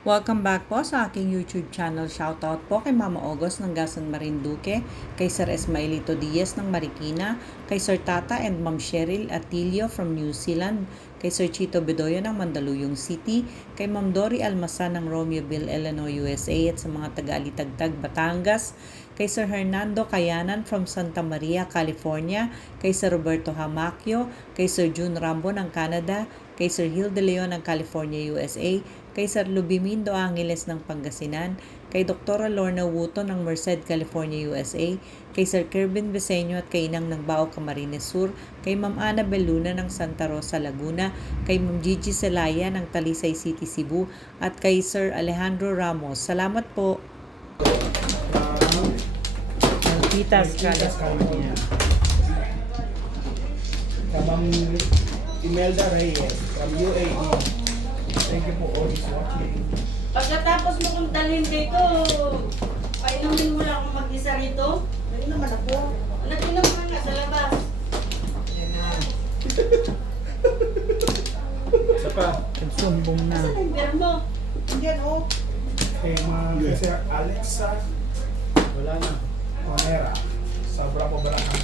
Welcome back po sa aking YouTube channel. Shoutout po kay Mama Ogos ng Gasan Marinduque, kay Sir Esmaelito Diaz ng Marikina, kay Sir Tata and Ma'am Cheryl Atilio from New Zealand, kay Sir Chito Bedoyo ng Mandaluyong City, kay Ma'am Dory Almasan ng Romeoville, Illinois, USA at sa mga taga-Alitagtag, Batangas, kay Sir Hernando Cayanan from Santa Maria, California, kay Sir Roberto Hamacio, kay Sir June Rambo ng Canada, kay Sir Gil de Leon ng California, USA, kay Sir Lubimindo Angeles ng Pangasinan, kay Dr. Lorna Wuto ng Merced, California, USA, kay Sir Kervin Beseño at kay Inang ng Bao, Camarines Sur, kay Ma'am Ana Beluna ng Santa Rosa, Laguna, kay Ma'am Gigi Celaya ng Talisay City, Cebu, at kay Sir Alejandro Ramos. Salamat po. Malpitas, California. Ma'am Imelda Reyes from UAE. Thank you for always watching. Pagkatapos mo kong dalhin dito, painumin mo lang ako mag-isa rito. Ayun naman ako. Nag-inom ka nga sa labas. Isa pa. Nagsumbong na. Saan yung beer mo? Indian oh. Kay mga Sir Alexa. Wala na. Monera. Sabra po barahan.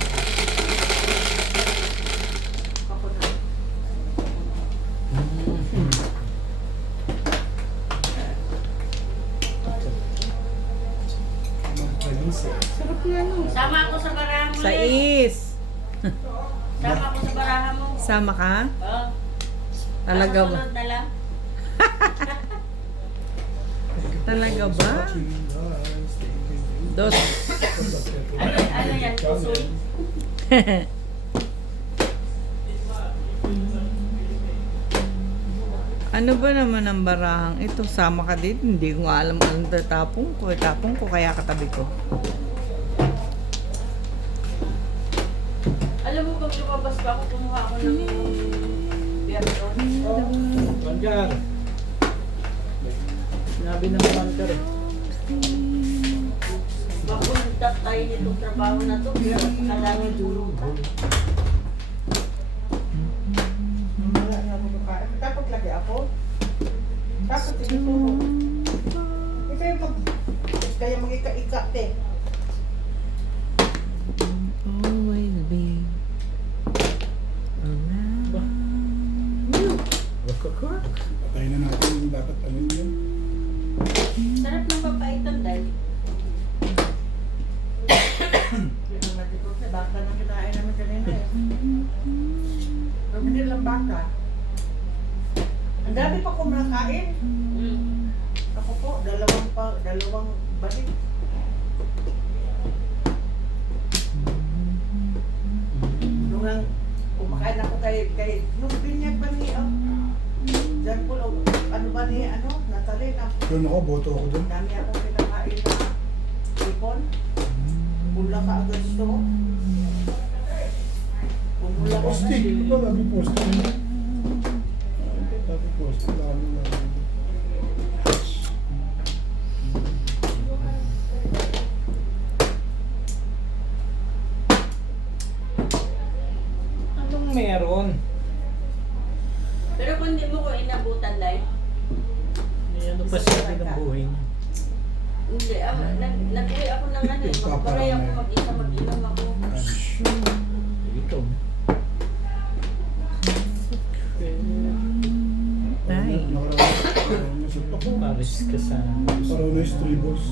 Ako na. Sarap nga no. Sama ako sa baraha mo. Sa Les. is. Sama ako sa baraha mo. Sama ka? Oo. Talaga ba? Kasunod na lang. Talaga ba? Dos. Ano yan? Pusoy? Ano ba naman ang barahang ito? Sama ka dito. Hindi ko nga alam anong tatapong ko. Tapong ko kaya katabi ko. Alam mo pag lumabas ka ako, kumuha ako ng beer doon. Banjar. Sinabi ng banjar eh. Mapunta tayo nitong trabaho na to. Kaya magkakalangan dulong ka. Wala na ako makain. Dapat lagi ako. Dapat ito. Ito yung pag... Kaya mag-ika-ika, te. Always be around. Patayin na natin yung dapat ano yun. Sarap ng papaitan dahil. Hindi naman dito. Baka na kinain namin kanina eh. Pamili lang baka. Ang dami pa kumakain. Ako po, dalawang balik. Nung kumakain ako kay yung binyag ba niya, Diyan po, ano ba niya, Natalie na. Doon ako, boto ako doon. Dami akong kinakain na ipon. Pula ka agad ito. Pumula ko Posting. Ito ba lagi posting? Lagi posting. Lagi lagi. Anong meron? Pero kung hindi mo ko inabutan dahil, Ano pa sabi ng buhay niya? hindi, nag-uwi ako ng ano, magparay ako mag-isa, mag-inom ako. Ito. Ay. Paris ka sa... Parang na stribos.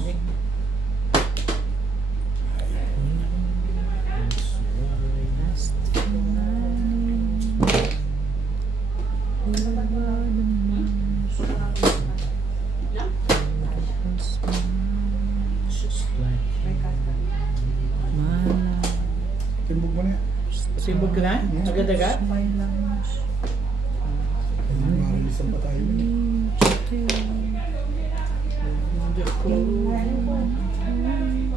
Just like... Timbog mo na yan. Simbog ka na? Agad-agad? Marilisan pa tayo. Diyos ko.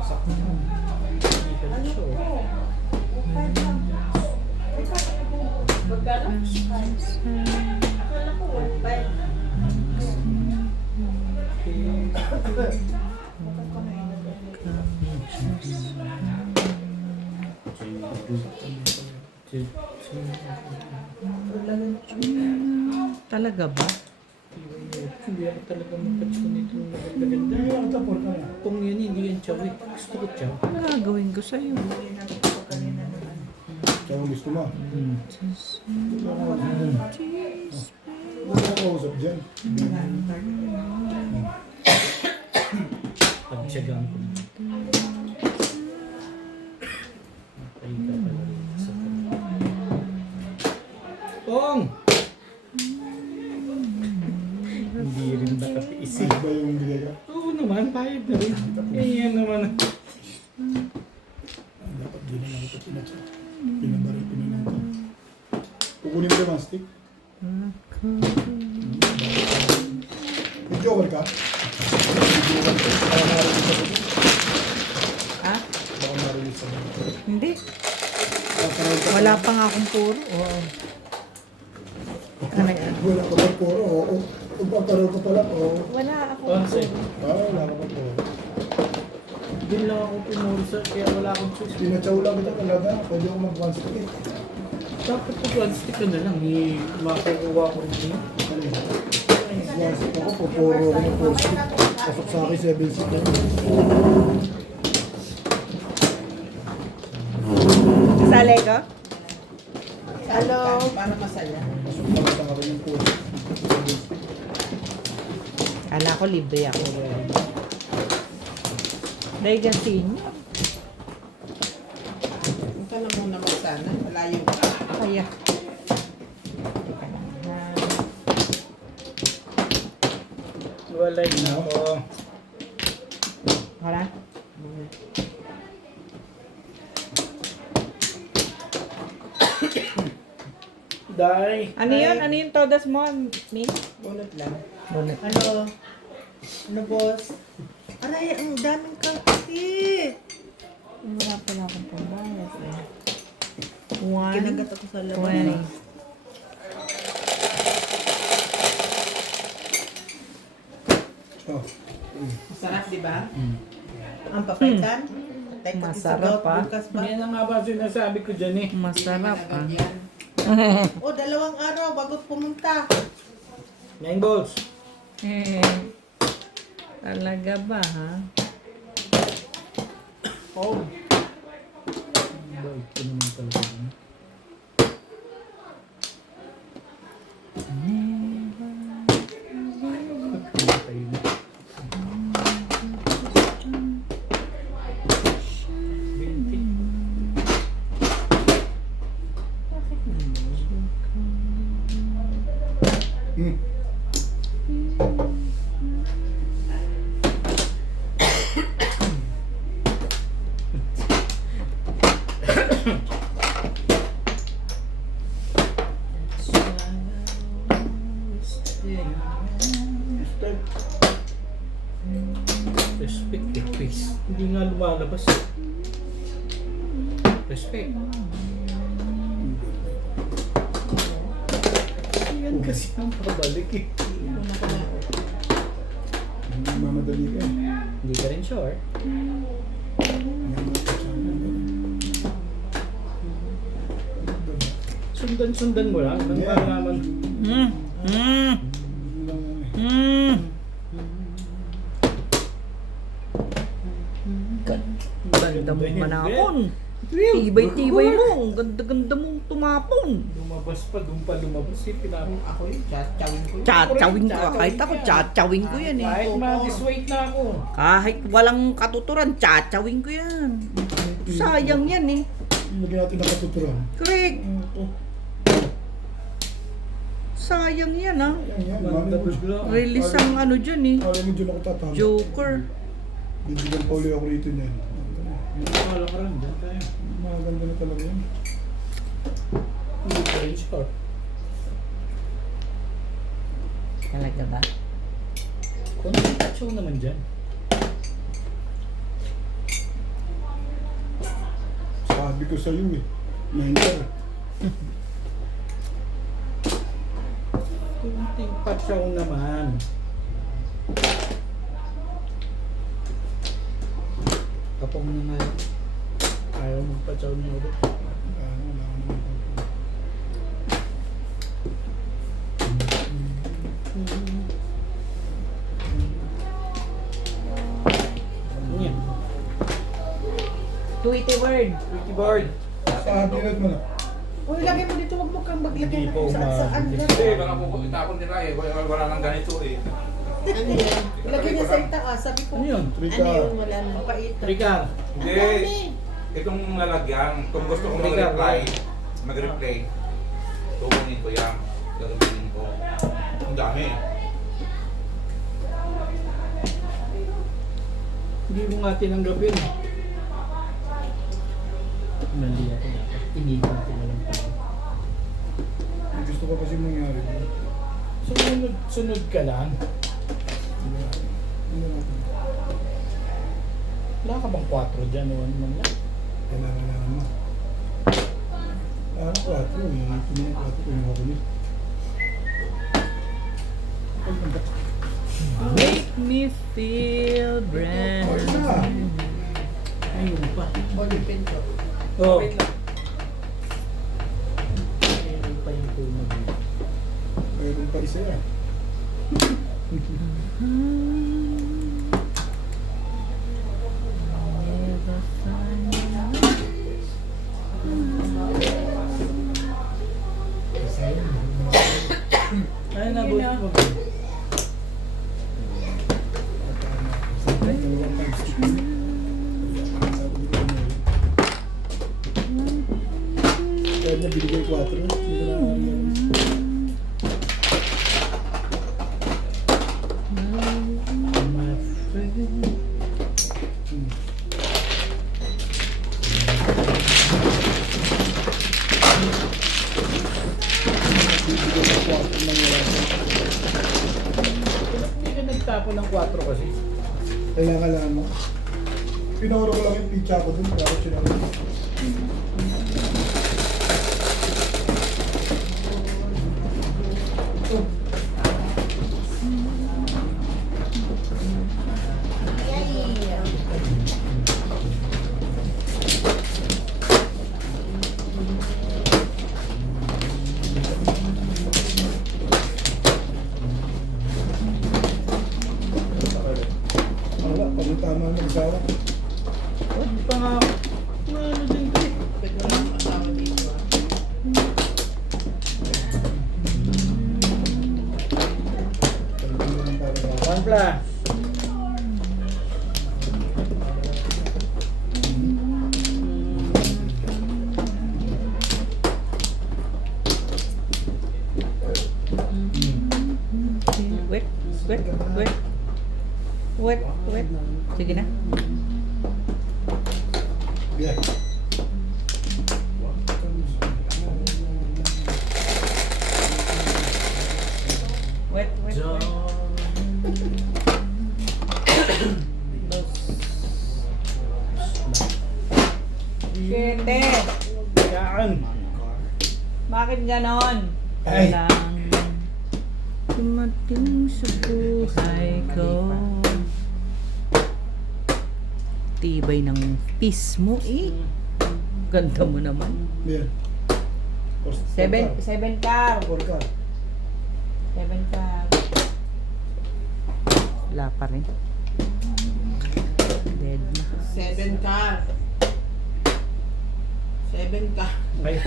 Sakto na. Hindi ka na sure. Magkano? Akala ko 1.5. Talaga ba? Hindi ako talaga magpatsyo nito ng maganda-ganda. Hindi ako tapor ka na. Kung yun, hindi yan chow eh. Gusto ko chow. Ano gagawin ko sa'yo? Hindi natin ito kanina naman. Kaya kung gusto mo. Hmm. Huwag ka kausap dyan. Pagtsagaan ko. Ay, ka pala rin sa Pong! Hindi rin nakatiis eh. Ano ba yung bigay ka? Oo naman, bayad na rin. Eh, yan naman. Dapat di na ito pinatsa. Pinabaril, pinanong. Kukunin mo yung stick. May joker ka? Baka marinig sa dito. Ha? Baka marinig sa dito. Hindi. Baka marinig sa Wala pa nga akong puro. Oo. Ano yan? Wala ka ba puro? Oo. Kung paparoon ka pala, oo. Wala ako. Onse. Wala ka ba puro? Din lang ako pinuro sa kaya wala akong choice. Pinatsaw lang kita talaga. Pwede ako mag-one stick eh. Dapat pag one stick ka na lang, makukuha ko rin yun. Ano yun? One stick ako, pupuro ako ng 4 stick. Pasok sa akin 7 stick lang. Sali ko? Hello. Para masaya. Pasok pa sa akin yung 4 stick. 7 stick. Kala ko libre ako. Dahil kasi Punta na muna magsana. Malayo ka. kaya. Walay na ako. Wala? Day. Ano yun? Ano yung todas mo, Min? Bunot lang. Bonnet. Ano? Ano, boss? Aray, ang daming kasi. Wala pala akong pambayas eh. 1, Kinagat ako sa labas. 20. Oh. Masarap, di ba? Hmm. Ang papaitan? Masarap, ah. Bukas ba? Yan ang nga ba sinasabi ko dyan eh. Masarap ah. O, 2 araw bago pumunta. 9 balls. Eh, talaga ba ha? Oh. Bait ko naman talaga. Patay na. 20. Hmm. Respect the face. Hindi nga lumalabas. Respect. Yan kasi ang pabalik eh. Mamadali ka eh. Hindi ka rin sure. Sundan-sundan mo lang. Nang Yeah. malaman. Ganda mo manapon. Tibay-tibay mo. Ang ganda-ganda mong tumapon. Lumabas pa, doon pa lumabas eh. Pinapong Ako yun, chawin ko yun. Tsatsawin ko. Kahit ako, tsatsawin ko yan eh. kahit ma-disweight na ako. Kahit walang katuturan, tsatsawin ko yan. Sayang yan eh. Hindi natin nakatuturan. Correct. Sayang yan ah. Yan, yan. Banda Mami mo. bigla. Release ang ano dyan eh. Alam mo dyan ako tatama. Joker. Bibigyan pa ulit ako rito niyan. Hindi ko alam ka rin. Diyan tayo. Maganda na talaga yan. Hindi ka rin sure. Talaga ba? Konting show naman dyan. Sabi ko sa iyo eh. Mentor. Konting patsaw naman. Kapag naman ayaw magpatsaw niya ulit. Ano, wala ka naman. Tweety word. Pretty board. Sa pinod mo na. Uy, lagay mo dito, wag mo kang maglagay Hindi po ng saan-saan. Hindi, baka po itapon nila eh. Wala nang ganito eh. Ano yan? Ilagay niya sa itaas, sabi ko. Ano yun? Trika. Wala nang pait. Trigger. Hindi. Itong lalagyan, kung gusto kong mag-replay, tukunin ko yan. Gagawin ko. Ang dami. Hindi mo nga tinanggapin. Mali ako dapat. Iniwan ko na lang tayo. May gusto ko kasi mangyari. Sunod ka lang. Wala ka bang 4 dyan o ano man lang? Kailangan mo. Ano 4? Yung pinag 4 ko yung makulit. Make me feel brand Wala na. Ayun pa. Body pinto. Oh. Wait lang. Ayun pa yung tunog. Mayroon pa isa yan. Ay, nabuti mo. Kahit na binigay 4, hindi ko na realize. My friend. Bibigay ko 4 ng wala. Hindi ka nagtapo ng 4 kasi. Kailangan mo. Pinuro ko lang yung pizza ko dun, tapos sinaro. Wala, pag tama ang mag-asawa. Hindi pa nga. Ano din ko eh. Pwede mo lang asawa dito ah. Talagang naman talaga. One plus. Wait, wait, wait. Wait, wait. Sige na. Yeah. Wait, wait, wait. Siyete. Yan. Bakit ganon? Ay. Lang dumating sa buhay ko. Tibay ng peace mo eh. Ganda mo naman. Yeah. 7 car. 4 ka. 7 car. Wala pa rin. Dead na. 7 car. 7 car. Ay.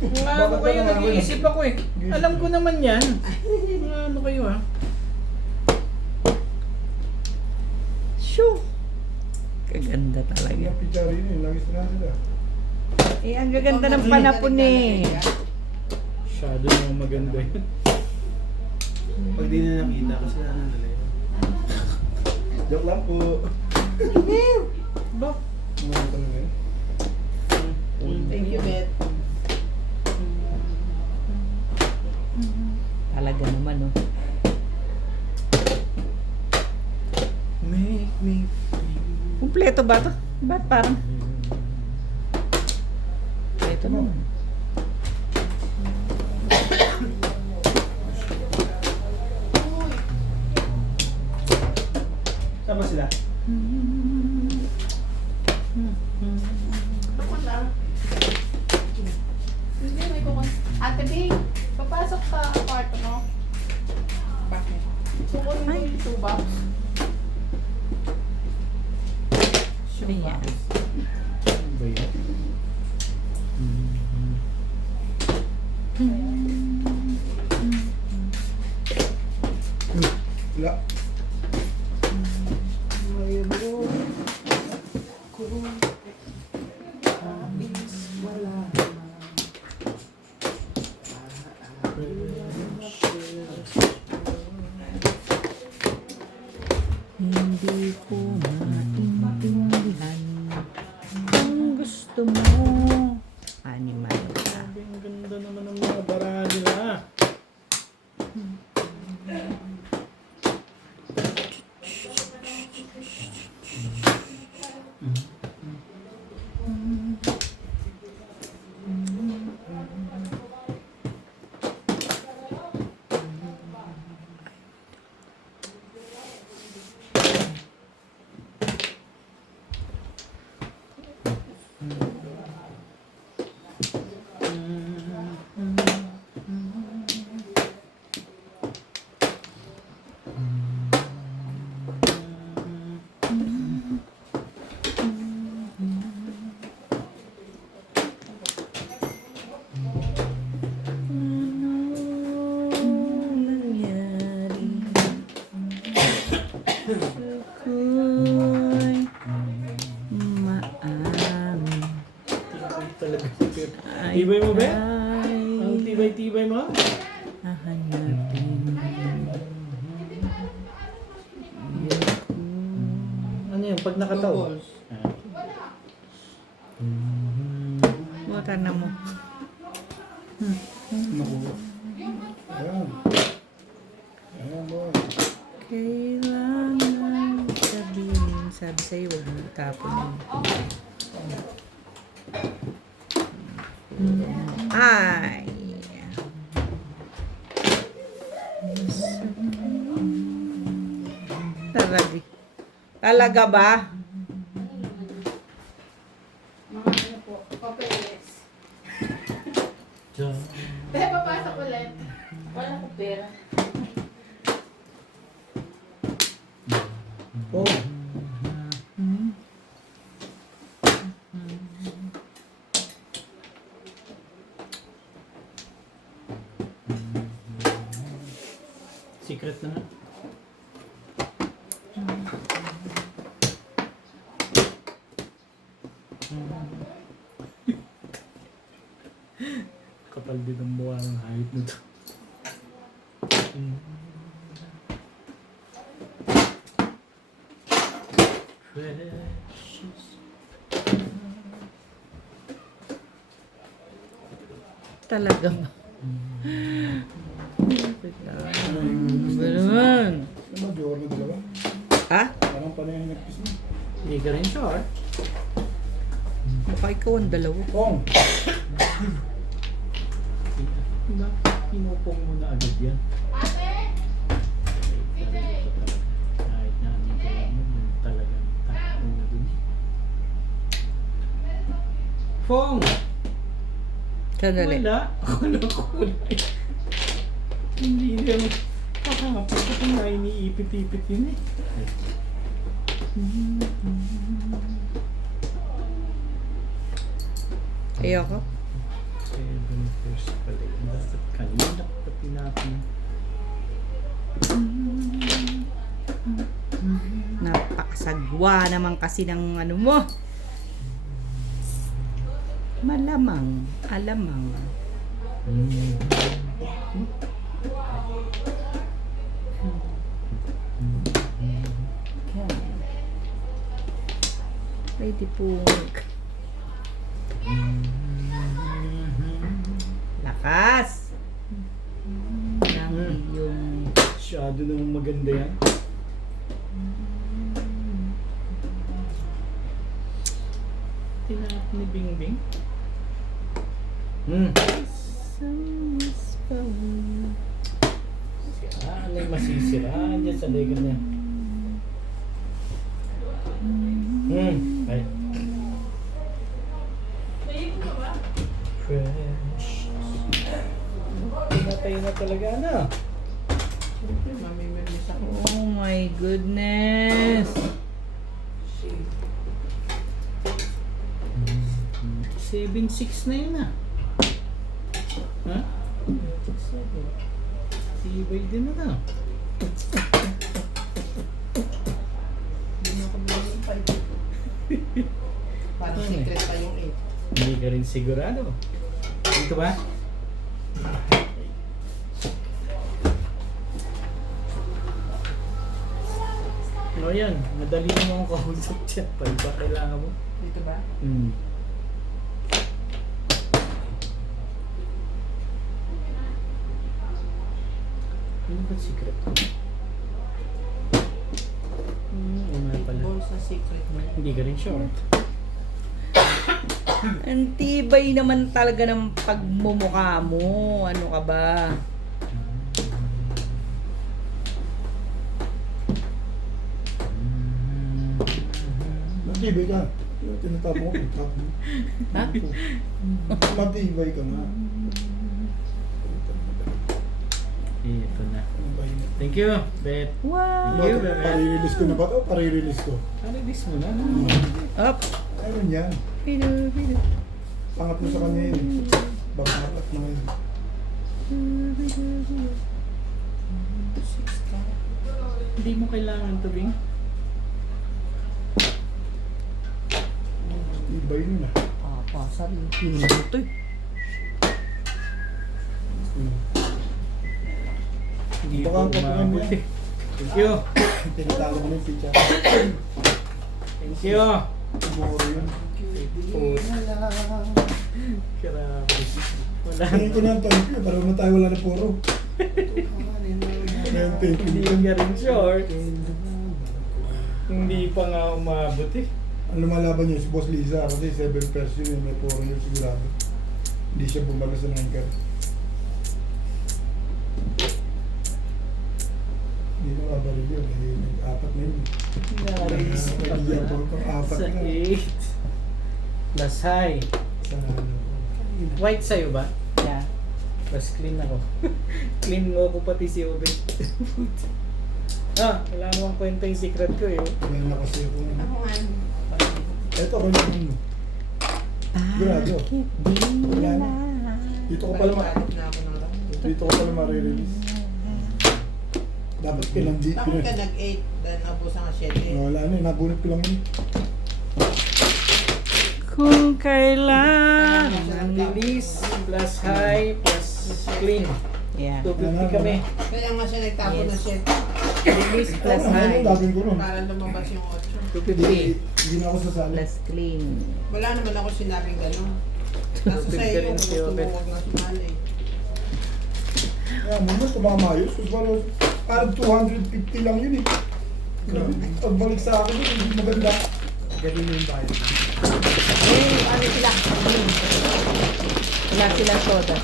Nga Bakit ano kayo, ba naman? nag-iisip ako eh. Alam ko naman yan. Nga ano kayo ah. Shoo! Kaganda talaga. Yung pizza rin yun, lagi sila sila. Eh, ang gaganda ng panapon eh. Masyado naman maganda yun. Pag di na nakita, kasi nila yun. Joke lang po. Ba? Ano talaga yun? Thank you, Beth. Talaga naman, oh. Make me Kumpleto ba to? Ba't parang? Kumpleto naman. Saan ba sila? Hindi, may kukon. Ate Bing, papasok sa kwarto mo. Bakit? Kukunin ko yung tuba. Ayan. Ano ba yan? Wala. Hindi ko maintindihan kung gusto mo. Animal ka. Ang ganda naman ng mga baraha nila. Ako'y maamin. Tibay talaga. Tibay mo ba? Ang tibay-tibay mo? Hahanapin. Ano yun? Pag nakataw? Waka na mo. Naku. Ayan. Ayan, boy. Kailangan sabihin. Sabi sa'yo, huwag mo tapon yun. Ay! Talaga ba? Mga ano po, papeles. Dahil papasok ulit. Wala ko pera. Oh. Secret na nga. Kapal din ang mukha ng hayop nito. Precious. Talaga ba? Ba naman? Ano ba, Dior na dalawa? Ha? Parang pa na yung nagpis mo. Hindi ka rin sure. Mukha ikaw ang dalawa. Kong! Diba? Pinupong mo na agad yan. Ate! CJ! Kahit na anong gawin mo, yun talagang takbo na dun. Fong! Sandali. Wala. Wala ko wala. Hindi lang. Kakapit ko na iniipit-ipit yun eh. Ayoko. 7 first pala yun. Dapat kanina pati natin. Napakasagwa naman kasi ng ano mo. Malamang, alamang. Ready po. Lakas. Ng iyong Masyado naman maganda yan. Tinap ni Bingbing. Siraan ay masisiraan dyan sa lega niya. Ay. Fresh. Pinatay na talaga na. Siyempre, mamimilis ako. Oh my goodness. 7.6 na yun ah. Ha? Tibay din na na. Hindi mo ako bilhin yung 5. Parang Ano eh? secret pa yung 8. Hindi ka rin sigurado. Dito ba? O yan, madali mo akong kausap dyan. Pag ba kailangan mo? Dito ba? Hmm. Ano ba secret? Una pala. Balls na secret mo. Hindi ka rin short. Ang tibay naman talaga ng pagmumukha mo. Ano ka ba? Matibay ka. Yung tinatapon ko, itap mo. Ha? Matibay ka nga. Ito na. Ano ba yun? Thank you, Bet. Wow! Thank you, Bakit? Bebe. Pare-release ko na ba ito? Pare-release ko. Paradis mo na. Up! Ayun yan. Pangat mo sa kanya yun. Bakangat na yun. Hindi mo kailangan to, Bing. Tibay nun ah. Ah, pasal. Yun na ito eh. Hindi Baka ko ako umabot yan. eh. Thank you. Tinatalo ko na yung picture. Thank you. Siguro yun. Grabe. Wala Tingin ko na ang thank you. Para naman tayo wala na puro. Ngayon, thank you. Hindi ka rin short. Hindi pa nga umabot eh. Ang lumalaban niya si Boss Liza kasi 7 person yun. May puro yun sigurado. Hindi siya bumaba sa 9 car. Hindi na mabaril yun. Eh, nag-apat na yun. Nice. Nag-iyan po pang apat Sa na. 8. Plus high. Sa ano. White sa'yo ba? Yeah. Plus clean ako. Clean mo ako pati si Oben. Wala namang kwenta yung secret ko eh. Kaya na kasi ako. Ako nga. Ito, kaya naman. Sigurado. Wala na. Dito ko pala Balik na ako ng round. Dito ko pala ma-release. Dapat pinandi. Bakit ka nag-8 then abos ang 7? Wala na, nabunot ko lang yun. Kung kailan. Release plus high plus clean. Yeah. 250 kami. Kaya nga siya nagtapon Yes. ng 7 Release plus Ano, high. gagawin ko nun. para lumabas yung 8. 250. Hindi na ako sasali. Plus clean. Wala naman ako sinabing gano'n. Nasa sa iyo kung gusto mo huwag na sumali. Kaya mo mas tumamayos. Parang 250 lang yun eh. Grabe. Pagbalik sa akin yun, hindi maganda. Galing yung bayad. Ano sila? Wala silang soda.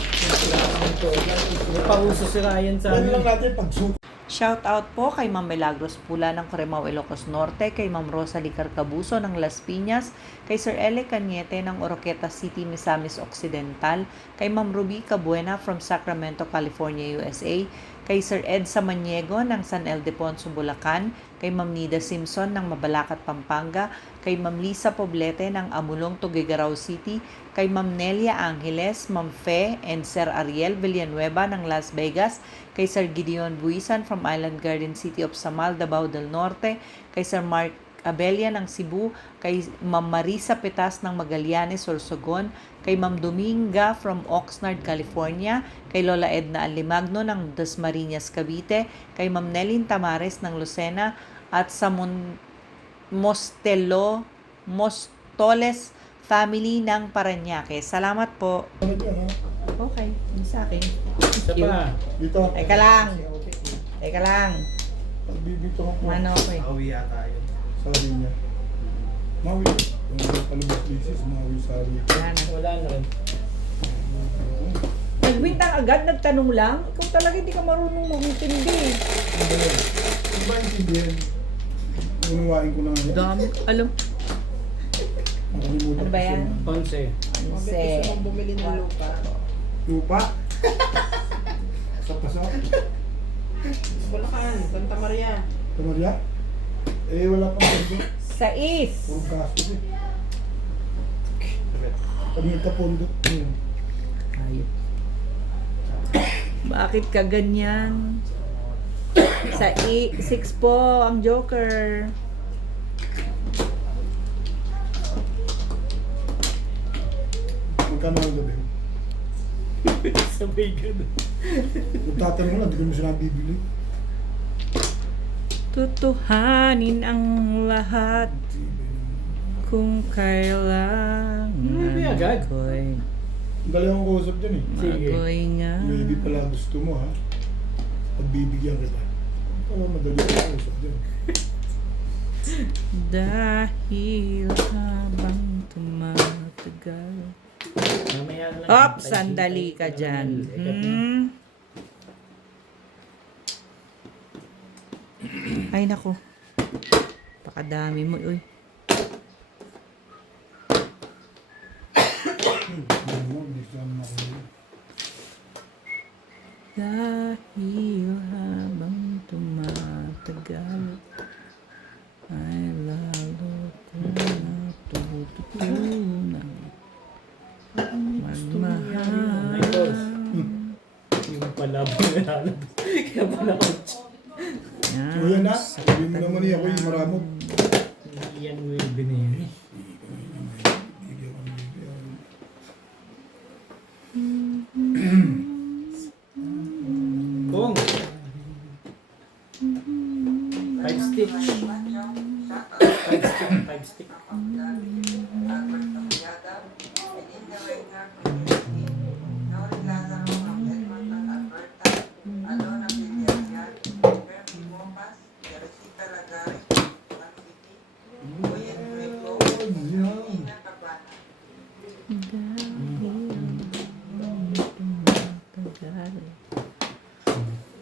May pauso si Ryan sa Yan lang amin. natin pag-suit. Shout out po kay Ma'am Milagros Pula ng Corimao, Ilocos Norte, kay Ma'am Rosalie Carcabuso ng Las Piñas, kay Sir Ele Cañete ng Oroqueta City, Misamis Occidental, kay Ma'am Ruby Cabuena from Sacramento, California, USA, kay Sir Ed Samaniego ng San Ildefonso, Bulacan, kay Ma'am Nida Simpson ng Mabalacat, Pampanga, kay Ma'am Lisa Poblete ng Amulong, Tuguegarao City, kay Ma'am Nelia Angeles, Ma'am Fe, and Sir Ariel Villanueva ng Las Vegas, kay Sir Gideon Buisan from Island Garden City of Samal, Davao del Norte, kay Sir Mark Abella ng Cebu, kay Ma'am Marisa Petas ng Magallanes, Sorsogon, kay Ma'am Dominga from Oxnard, California, kay Lola Edna Alimagno ng Dasmariñas, Cavite, kay Ma'am Nelin Tamares ng Lucena, at sa Mostoles family ng Parañaque. Salamat po. Ano yun, ha? Okay, yun sa akin. Isa pa. Dito. Teka lang. Teka lang. Pagbibito ko po. Ano ko eh. Awi yata yun. Sa linya. Mawi. Yung palubos lisis, mawi sa linya. Wala na. Wala na rin. Nagbintang agad, nagtanong lang. Ikaw talaga hindi ka marunong mag-intindi. Ano ba yung tindihan? Unawain ko lang yan. Dami. Alam. Nakalimutan Ano ba ko siya. yan? 11. Mabit gusto mong bumili ng lupa. Lupa. Sa paso. Bulacan, Santa Maria. Tamarya? Eh, wala pang pwede. Sais. Puro gastos eh. Pag nagkapundot. Ayun. Bakit ka ganyan? Sa 6 po ang Joker. Magkano ang gabi? Sabay ka na. Magtatanong lang, di ko mo sila bibili. Tutuhanin ang lahat kung kailangan Maybe agad. ko'y Dali akong kausap dyan eh. Sige. magoy nga. Maybe pala gusto mo ha. Pagbibigyan kita. Oo, madali akong kausap dyan. Dahil habang tumatagal. Mamaya na lang. Op, sandali ka dyan. Ay nako. Pakadami mo, uy. Ano, hindi siya makuha. Dahil habang tumatagal ay lalo kong natututunan magmahal. Yung palabang nalalabas. Kaya pala ako. So yan na, sabihin mo naman niya ako yung maramot. Iyan mo yung binili. Kung 5 stick. 5 stick.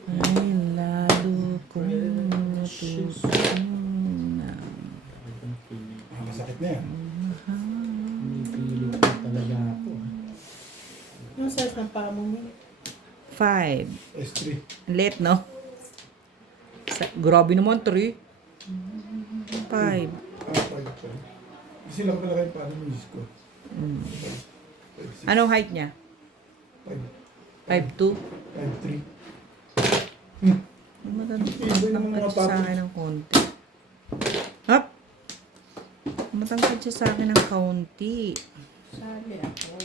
Ay lalo kong natutunan. Masakit na yan. Pinipilit ko talaga ako. Yung size ng paa mo, May. 5. S3. Late, no? Grabe naman, 3. 5. 5 pa. Kasi lang talaga yung paano mo ko. Anong height niya? 5'2"? 5'3". Matangkad siya sa akin ng konti. Hop! Matangkad siya sa akin ng kaunti. Sabi ako.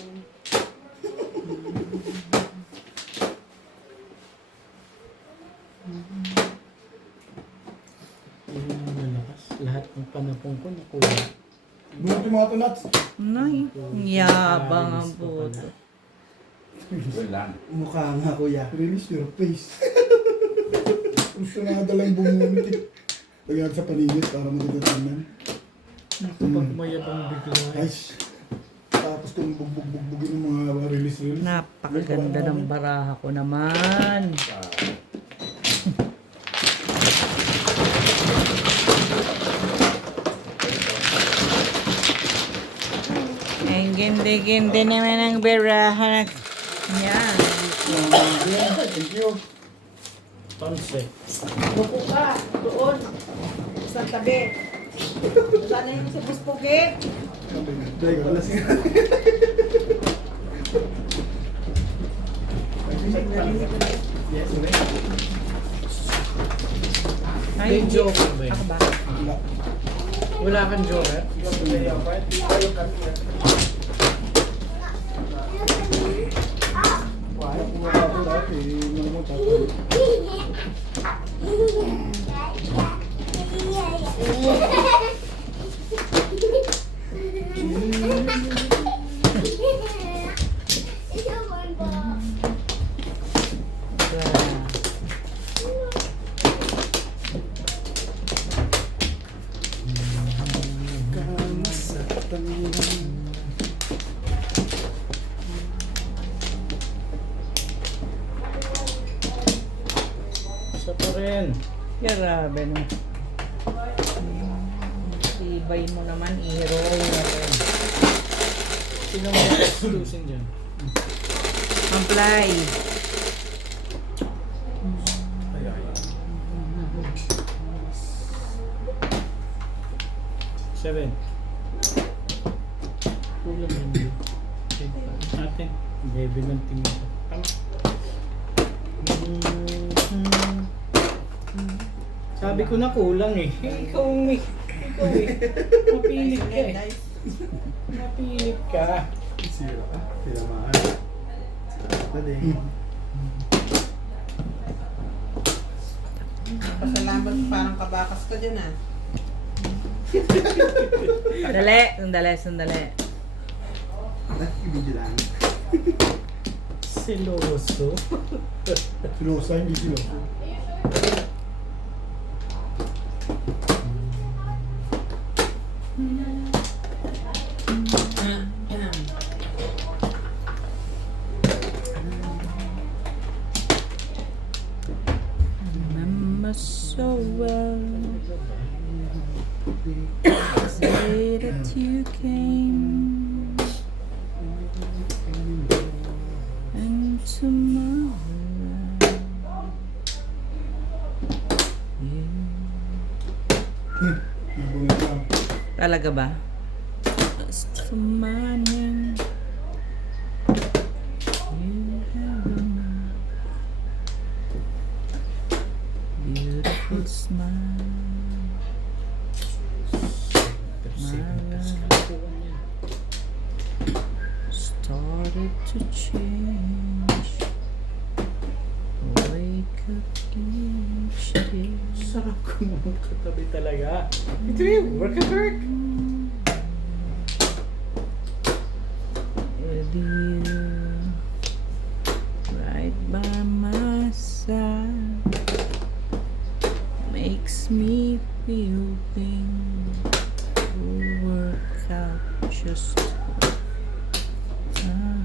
Hindi na malakas. Lahat ng panapong ko nakuha. Buhat yung mga tunats. Nay, yabang ang puto. Wala. Mukha nga kuya. Release your face. Gusto na dalang bumunit eh. Lagyan sa paligid para magdadatingnan. Kapag mayabang bigla. Guys. Tapos kung bugbog-bugbogin yung mga release. Napakaganda ng baraha ko naman. Ang ganda-ganda naman ang baraha. Yan. Thank you. Tonse. Buko ka. Doon. Sa tabi. Sana yun si Buspugit. Dahil ka wala siya. Yes, right? Ay, May joker ba yun? Ako ba? Wala kang joker? Isa pa rin. Grabe no. Ibay mo naman, i-roll natin. Sino mo exclusion dyan? Apply. Seven. Kulang yun. Atin. Bebe ng tingin ko. Tama. Sabi ko na kulang eh. Ikaw eh. Mapilit ka eh. Guys, Mapilit ka. Sira ka. Tinamaan. Sira din. pasalamat parang kabakas ka dyan ah. Sandali. Ibigyan lang. Seloso. Silosa, hindi silosa. Remember so well the day that you came into my life. Ibungit lang. Talaga ba? Just for morning, you have a beautiful smile. Started to change. Wake up each day. Sarap ko naman katabi talaga. Ito yun. Work at work. With you right by my side makes me feel things will work out just fine.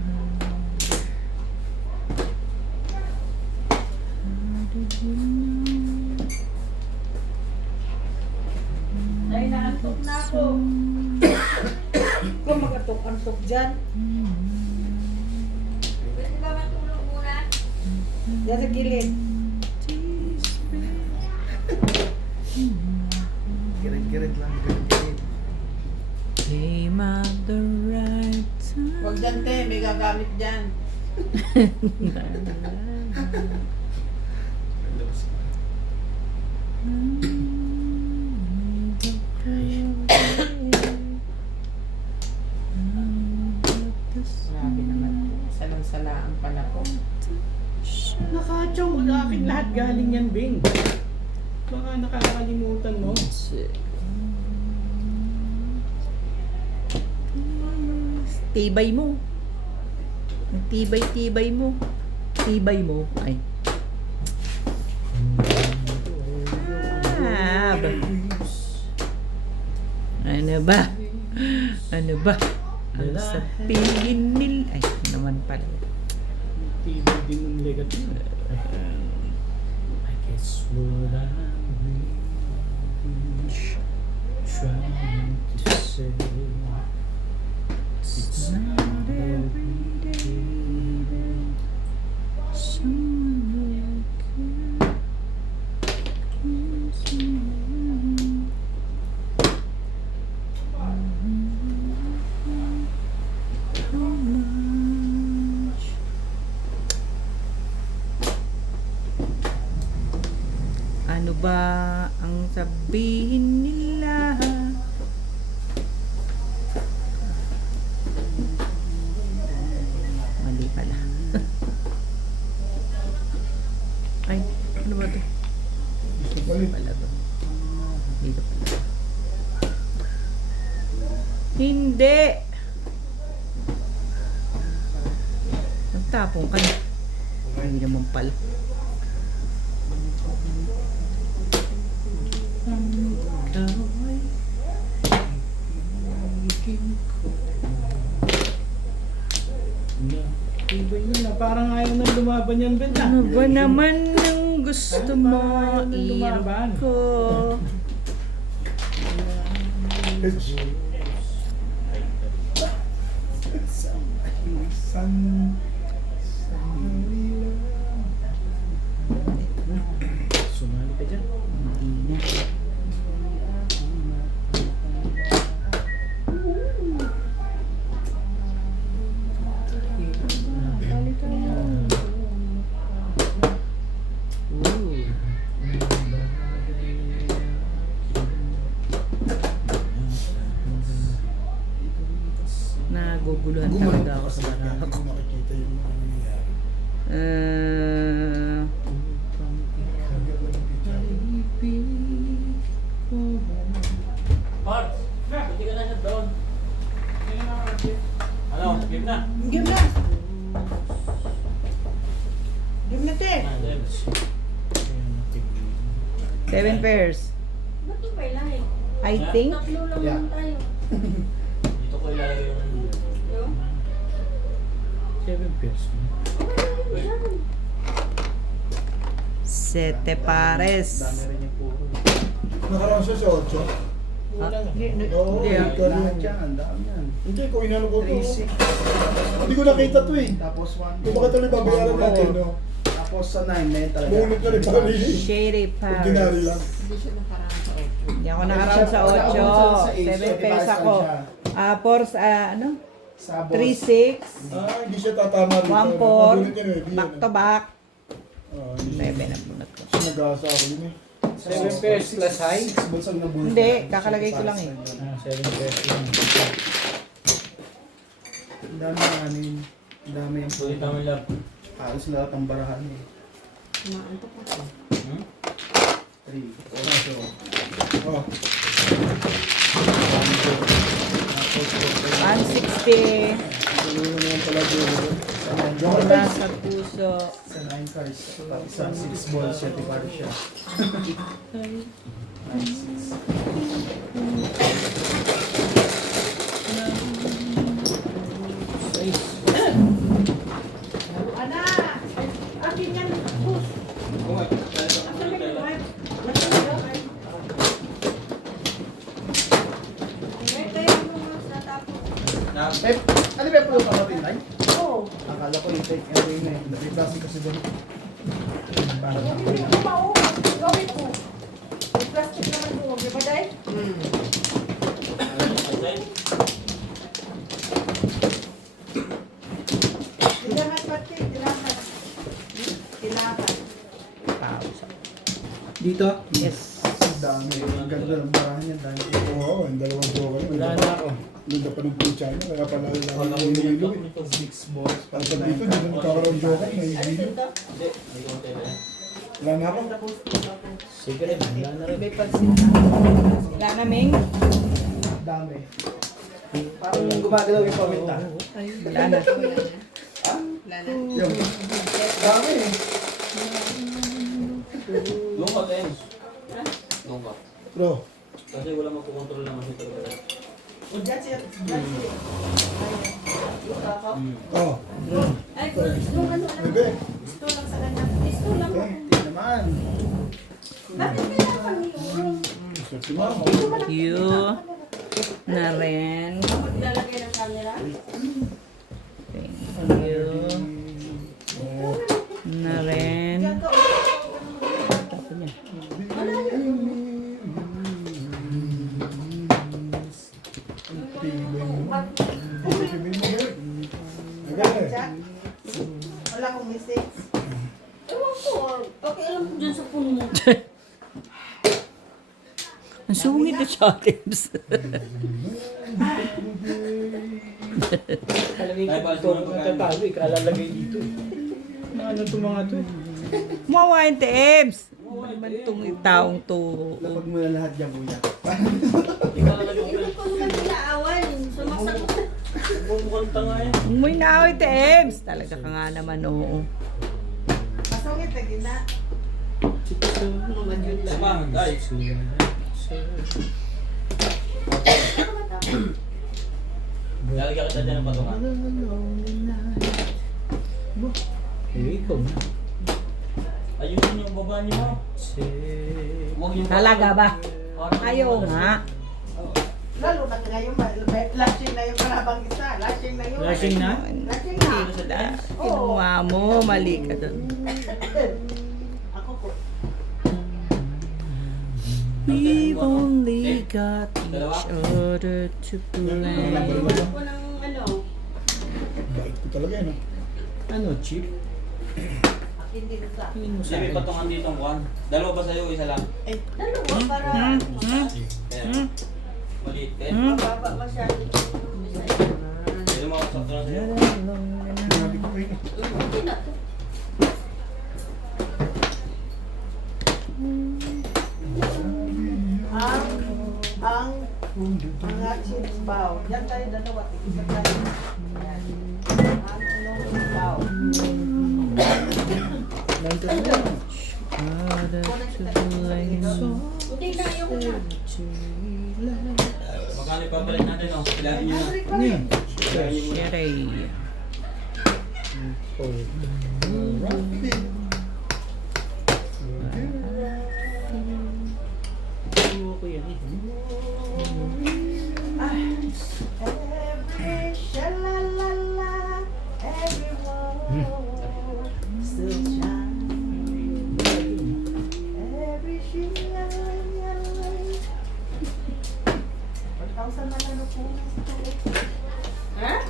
How did you know? Ay, naantok na ako. Kung magatok-antok dyan, Pwede ba matulog muna? dyan sa gilid. Girid-girid lang. Girid-girid. Came at the right time. Huwag dyan te, may gagamit dyan. Labas ka. Grabe naman po. Salang-salaan pala po. Nakatsaw mo na akin lahat galing yan, Bing. Baka nakakalimutan mo. Tibay mo. Ang tibay-tibay mo. Tibay mo. Ay. Ano ba? Ano ba? Ang sabihin nila. Ay, naman pala. TV din ng legat mo. I guess what I'm really trying to say. It's not every day that Someone like you comes along. How much ano ba ang sabihin nila? Mali pala. Ay, ano ba ito? Balik. Pala to. Dito pala. Hindi! Nagtapong ka na. Hindi naman pala. Iba yun na, parang ayaw nang lumaban yan, Ben. Ano ba naman ang gusto mo? Ayaw nang lumaban. Iyak ko. Sumali ka dyan. Hindi na. Naguguluhan talaga ako sa barako. Hindi ko nakikita yung mga nangyayari. Parts! Hindi ka na siya doon. Ano? Game na? Game na. Game na, te. 7 pairs. Ba't yung kailangan? I think. Tatlo lang Yeah. naman tayo. Dito ko ilalagay yung... No? 7 pairs. Okay lang yun. Sete pares. Dami rin yung puro. Nakaraan siya sa 8. Ah, Oo, Hindi, ikaw Lahat rin. yan, ang dami yan. Hindi, kung inano ko to. 3-6. Hindi ko nakita to eh. Tapos 1. Kung bakit tuloy babayaran natin, no? Tapos sa 9 na yun talaga. Bunot na rin para rin. Shady Ordinary pares. lang. Hindi siya nakaraan sa 8. Hindi ako nakaraan sa 8. 7 pairs ako. Ano? Sa 3, 6. Ah, hindi siya tatama rito. 1, 4. Mabunot yan eh. Di Back yan, to back. ah. Hindi 7 na bunot ko. siya nag-asa ako yun eh. 7 pairs plus high? 6 balls ang nabunot. Hindi, kakalagay ko lang eh. 7 pairs lang. Ang dami ng ano yun. Ang dami yung Sulit naman lang. halos lahat ang barahan eh. Maantok ako. 3. Kaso, Oh, 160. ano naman pala doon. Wala sa puso. sa 9 cards, sa 6 balls siya, di ba siya? 9-6. Ana! Akin yan. Bus. Asan may liwan? May tayo mga sa tapo. Eh, ano ba yung pulutan natin, Nay? Oo. Akala ko yung take away na yun. May klase kasi doon. Hindi ko mao. Gawin ko. May plastic naman doon. Di ba, Day? Kailangan pati. Kailangan. Kailangan. Pausa. Dito? Yes. Ang dami. Ang ganda ng barahan niya. Dami. Oo, ang dalawang joker. Wala na ako. Ganda pa ng picture niya. Kaya pala lang yung hinihilo eh. 6 balls. Para sa dito, hindi na magkakaroon joker. Nahihilo. Wala na ako. Sige rin, wala na rin. May pansin na. Wala na, Ming. Dami. Parang gumagalaw yung paminta. Wala na. Wala na. Yung. Dami eh. Lungkot eh. Lungkot. Bro, Kasi wala magkukontrol naman ito. O, that's it. That's it. Ito ako. oh, Ay, gusto ano lang. bebe. Gusto lang sa kanya. Gusto lang ako. Hindi naman. Bakit kailangan yun? Swerte mo. You na rin. Maglalagay ng camera? Thank you. Na rin. Tapo niya. Jack. Wala akong message. Ewan ko, pakialam ko dyan sa puno mo. Ang sungit na sa items. Kalagay ko dito, matatalo eh, kalalagay dito eh. Ano itong mga to eh? Mawa yung items. Ano naman itong taong to? Lapag mo na lahat dyan, kuya. Hindi ko naman pinaawan. Sumasagot na. Mukhang tanga yan. Umuwi na ako items. Talaga ka nga naman, oo. Masungit na gina. Sama, guys. Lalagyan kita dyan ng patungan. Eh, ikaw na. Ayusin yung baba niyo mo. Huwag yung Talaga ba? Ayaw nga. Lalo na ngayon, lashing na yung parabang isa. Lashing na yun. Lashing na? Lashing na. Kinuha mo, mali ka doon. Ako po. We've only got each other to blame. Ayun ko ng ano. Bait ko talaga yun. Ano, chip? Akin din sa. Sabi patungan dito ang kwan. Dalawa ba sa'yo o isa lang? Dalawa para Kaya, maliit eh. mababa masyado. Pwede mo Okay na to. Ang mga chips bao. Yan tayo dalawa. Isa tayo. Yan. Ang inyong bao. Hindi na, ayoko na. Magkano pa balik natin, no? Kailangan nyo na. Sherry. ko yan eh. Every sha-la-la-la, everyone still shine. Every sha-la-la-la. 1,000 na lang po. Ha?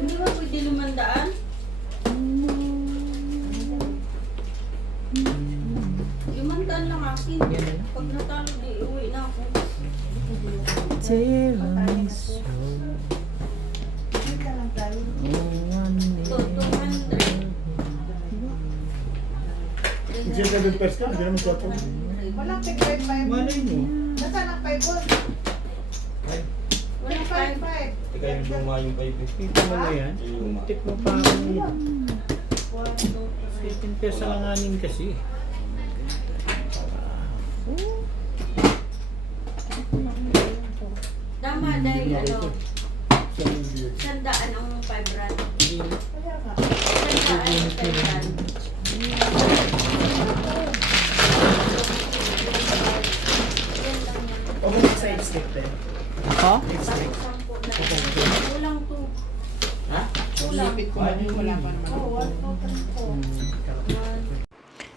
Hindi ba pwede 500? 500 lang akin. Pag natalo, di uwi na ako. Tiramisu. Hindi ka lang tayo. So, 200. Kasi sa doon pers ka, hindi naman siya po. Walang pig-5. Malay mo. Nasaan ang 5 ball? Walang 5. 5. Ikaw yung luma yung pipe. Kita mo na yan. Tik mo pa akong 7 pesos lang anin kasi. Tama dahil ano, 100 ang 5 rand. Kaya nga. 100 ang 10 rand. Huwag mo sa extra eh. Ako? Bakit 10 na? Kulang to. Ha? Kulang. Oo, 1,000 po.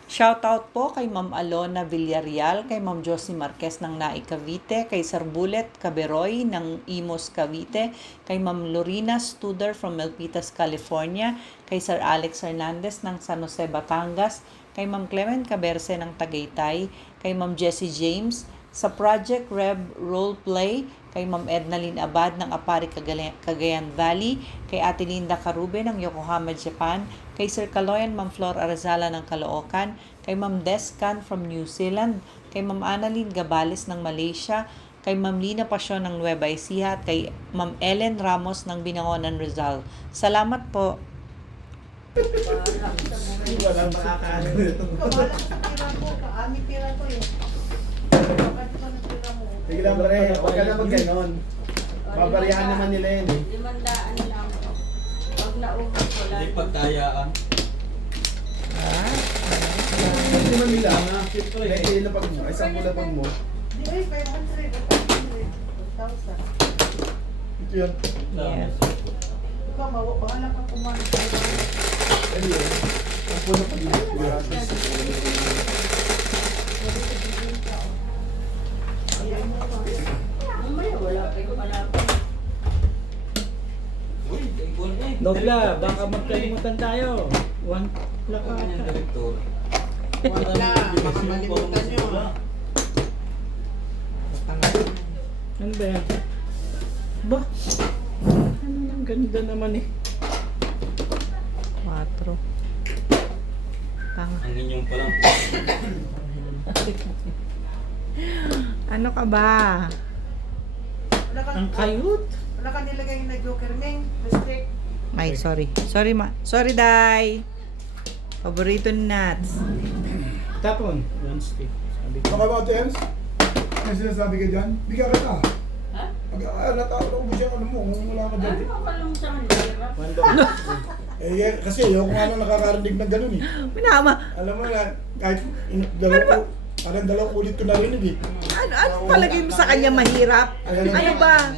Shoutout po kay Ma'am Alona Villarreal, kay Ma'am Josie Marquez ng Nai Cavite, kay Sir Bullet Caberoy ng Imos Cavite, kay Ma'am Lorena Studer from Milpitas, California, kay Sir Alex Hernandez ng San Jose, Batangas, kay Ma'am Clement Caberce ng Tagaytay, kay Ma'am Jessie James, sa Project Reb Roleplay, kay Ma'am Ednaline Abad ng Apari, Cagayan Valley, kay Ate Linda Carube ng Yokohama, Japan, kay Sir Kaloyan Ma'am Flor Arazala ng Caloocan, kay Ma'am Descan from New Zealand, kay Ma'am Annalyn Gabales ng Malaysia, kay Ma'am Lina Pasyon ng Nueva Ecija, at kay Ma'am Ellen Ramos ng Binangonan, Rizal. Salamat po. Walang makakaano nito. Ikaw, wala sa pira ko. Kaami pira ko eh. Bakit ko na pira mo? Sige lang pare, huwag ka na mag-ganon. Babarihan naman nila yun eh. 500 lang. Pag naubos ko lang. Hindi pagkayaan. Hindi man nila. Siyempre. May ilapag mo, ay isang bulapag mo. Di ay, 500 o 500. 1,000. Ito yun. Yeah. Ikaw, bahala ka kumain. Ano yun? Ang bulapag mo. Mamaya wala kayo malapit. Uy, ikaw eh. Nobla, baka magkalimutan tayo. One plaka Ako yung ata. direktor. Wala, baka malimutan nyo. Ano ba yan? Ba? Ano ang ganda naman eh. 4. Tanga. Ang inyong pa lang. Ano ka ba? Wala kang, Ang cute. wala kang nilagay na joker, Ming. Restrict. Ay, sorry. Sorry, ma. Sorry, Day. Paborito ni Nats. Tapon. One stick. Sabi ko. Baka ba, Tens? Ano sinasabi ka dyan? Bigyan ka. Ha? Natawag mo siya ano mo, kung wala ka dyan. Ano ka lang sa kanila? One dog. Eh, kasi ayoko nga lang nakakarinig ng ganun eh. Minama. Alam mo na, kahit dalawang ulit ko narinig eh. Ano palagay mo sa kanya mahirap? Ano ba?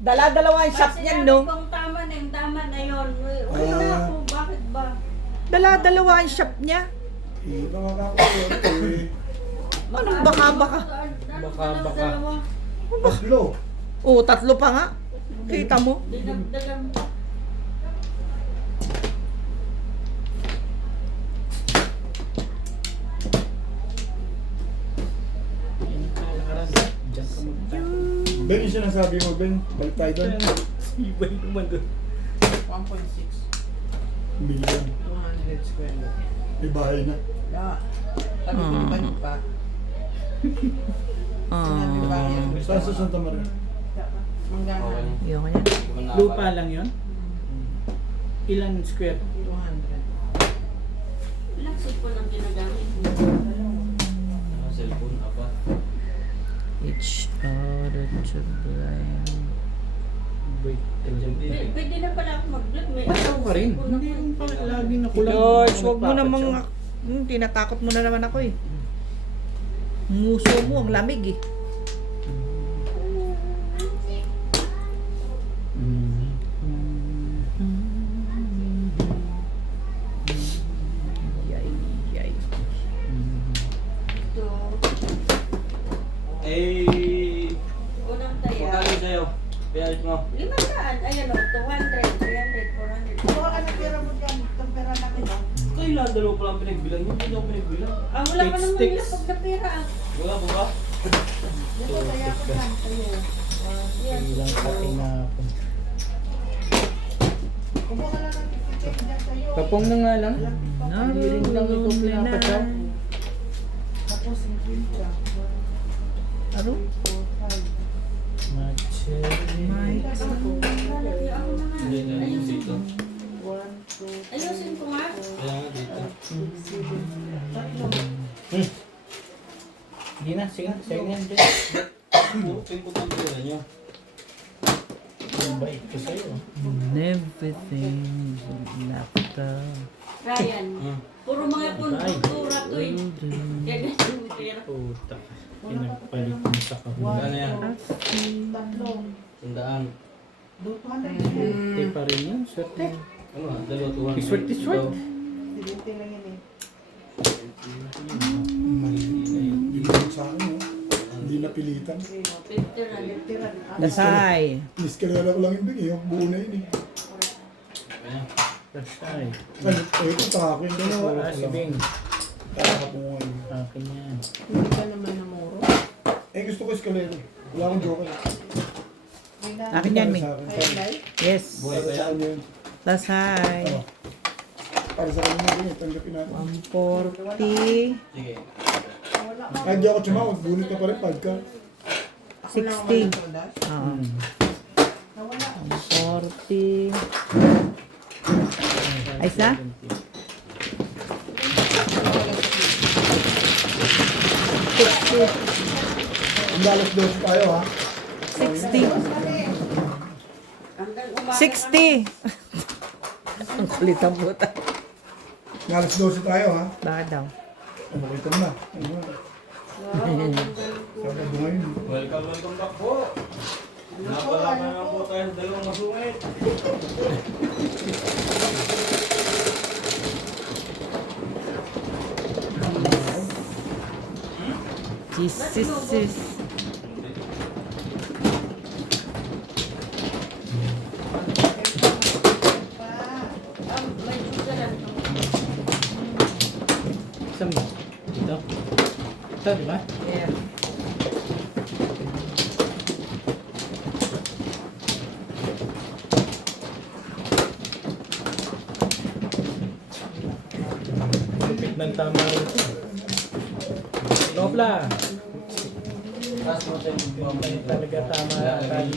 Dala-dalawa ang shop niyan, no? Kung tama na yung tama na yun. Uy, na ako. Bakit ba? Dala-dalawa ang shop niya. Eh, nakakakuha eh. Anong baka-baka? Baka-baka. Tatlo. Oo, 3 pa nga. Kita mo? Dinagdagan pa. Yan ang kalaran. Diyan ka magtapo. Ben, yung sinasabi mo, Ben, balik tayo doon. Ibay naman doon. 1.6. Million. 200 square meter. May bahay na. Pag-iban pa. Sinabi ba yan? Saan sa Santa Maria? Manggana. Yung yan. Lupa lang yun? Ilan square? 200. Ilang cellphone ang ginagamit mo? Cellphone, apa? Each other to blame. Wait, Pwede na pala ako mag-vlog. May ikaw ka rin. cellphone Hindi ako. yung lagi na kulang. George, wag mo namang... tinatakot mo na naman ako eh. Nguso mo, ang lamig eh. Yay, yay. Ito, Eh, unang taya. magkano sa'yo? Payarit mo. 500. Ayan o, 200, 300, 400. Kuha ka ng pera mo dyan. Itong pera natin, oh. Kailan dalawa pa lang pinagbilang? Hindi ako pinagbilang. Ah, wala ka naman Sticks. nila pag napira. Wala po ba? Dito, kaya ko dyan. Sa'yo. Yan. Ilang kating na ako. Kumuha ka lang ng ticket dyan sa'yo. Kapong na nga lang. Lapit pa. Hindi rin lang ikaw pinapatsaw. Tapos 50. Ano? 4, 5. Machete. Lalagyan ako na nga. Hindi na yung dito. 1, 2, Ayusin ko nga. Kaya nga dito. 6, 7. Hindi na, sige na, sige na. Puro pimpo ang pera niyo. Ang bait ko sa'yo. Everything laughter. Ryan, Hmm. puro mga kultura to eh. Kaya ganyan yung pera. Puta. Pinagpalit mo sa kahuli. Ano yan? Tatlo. Sandaan. 200. Hindi pa rin yun, swerte. Ano ah? Dalawa 200. Swerte, swerte. 70 lang yun eh. Hindi naman sa akin, oh. Hindi napilitan. 50 rand. Tira. Dasay. Iniskalala ko lang yung bigay, yung buo na yun eh. Ayan. Dasay. Ano, ito takin. Ano, asibing. Taka po ngayon. Akin yan. Hindi ka naman namuro. Eh, gusto ko eskalera. Wala akong joke eh. Akin yan, May. Para sa akin. Kaya live? Yes. Buhay Para pa sa yan? kanya yun. Dasay. Ano? Para sa kanya yun, tanggapin natin. 140. Sige. Wala ka. Kahit di ako tumawag, bunot ka pa rin, pad ka. Ako lang ang 60. magsudas. Oo. Nawala. 40. Ay, isa? 60. Ang dalas dos tayo ha. 60. Hanggang umaga 60. Ang kulit ang puta. Dalas dos tayo ha. Bakit daw? Ano kita mo na. Ano na. Sabi mo ngayon. Welcome back po. Napalaman na po tayo sa dalawang masungit. Jesus. may sugaran. Saan ba? Dito? Ito, di ba? Yeah. Lupit ng tama rin ito. Nopla. Taas mo tayo mamaya. Talaga tama tali.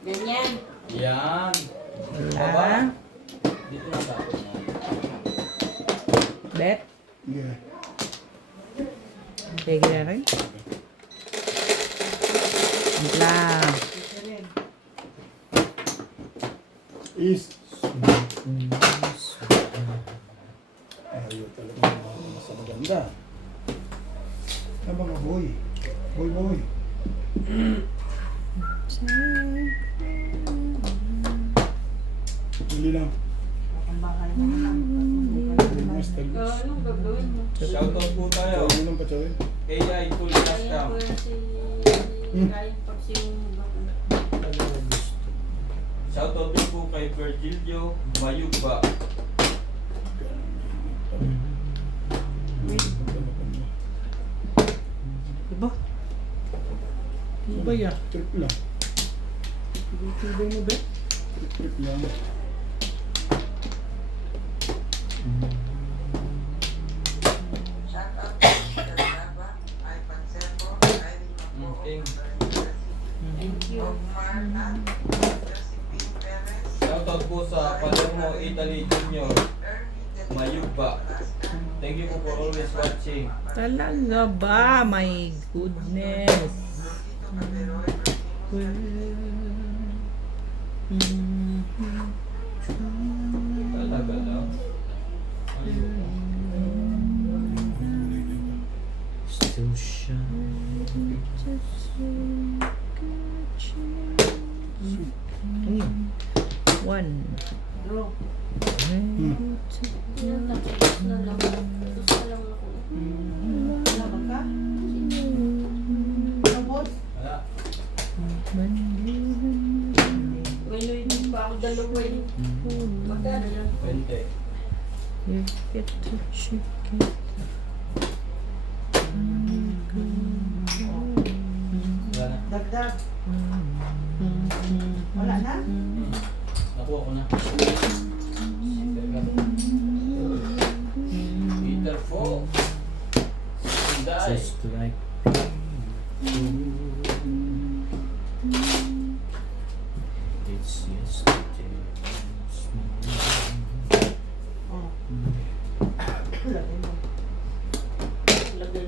Ganyan. Yan. Wala. Dito na tapos na. Bet. Yeah. Pwede na rin. Wala. Is. Ayaw talaga sa maganda. Ano ba nga boy? Boy. Hindi lang. Ang bahay mo lang. Master. Anong gagawin mo? Shoutout po tayo. Huwag mo lang patsawin. Kaya Idol Kaya Custom. ko na si Ryan pag sinumbang. Shoutout din po kay Virgilio Mayugba. ba ya? Trip lang. Tibay mo ba? Trip lang. Okay. Thank you. Shoutout po sa Palermo, Italy Junior. Mayugba. Thank you po for always watching. Talaga ba? My goodness. Talaga lang. Still shine. Ano yun? One. Tapos na lang. Tapos na lang ako. Laban ka? Tapos? Wala. May luwin pa ako dalawa eh. Magkano yan? 20. You get to chicken. Wala na. Dagdag. Wala na? Nakuha ko na. Peter Fo. Sunday. Just like it's yesterday. Oh. Lagay mo. Lagay.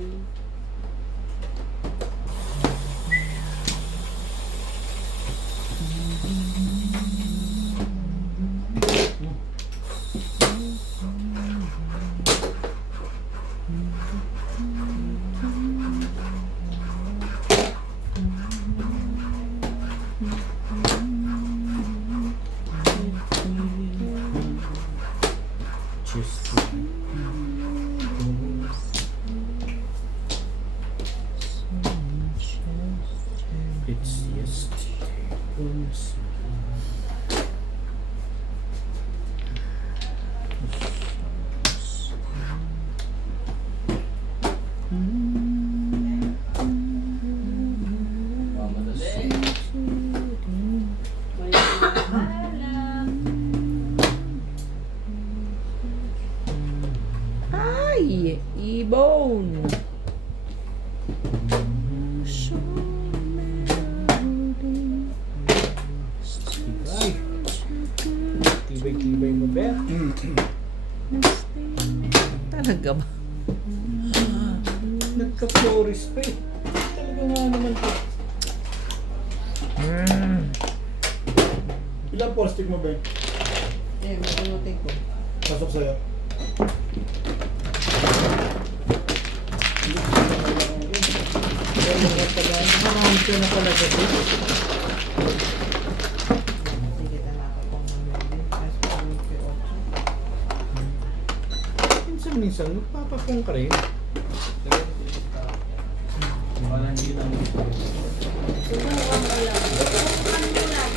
Just like it's yesterday. Mamadali. May alam. Ay! Ibon! Ay! Tibay-tibay mo ba? Talaga ba? Nagka-florist pa eh. Talaga nga naman to. Ilang post-stick mo, Ben? Eh, mabunutin ko. Pasok sa'yo. Marami ka na pala kasi. Sige, tala ko kung mamili. Kasi kung 28. Minsan-minsan, magpapakong ka rin. Wala hindi lang. Subukan mo lang. Subukan mo lang.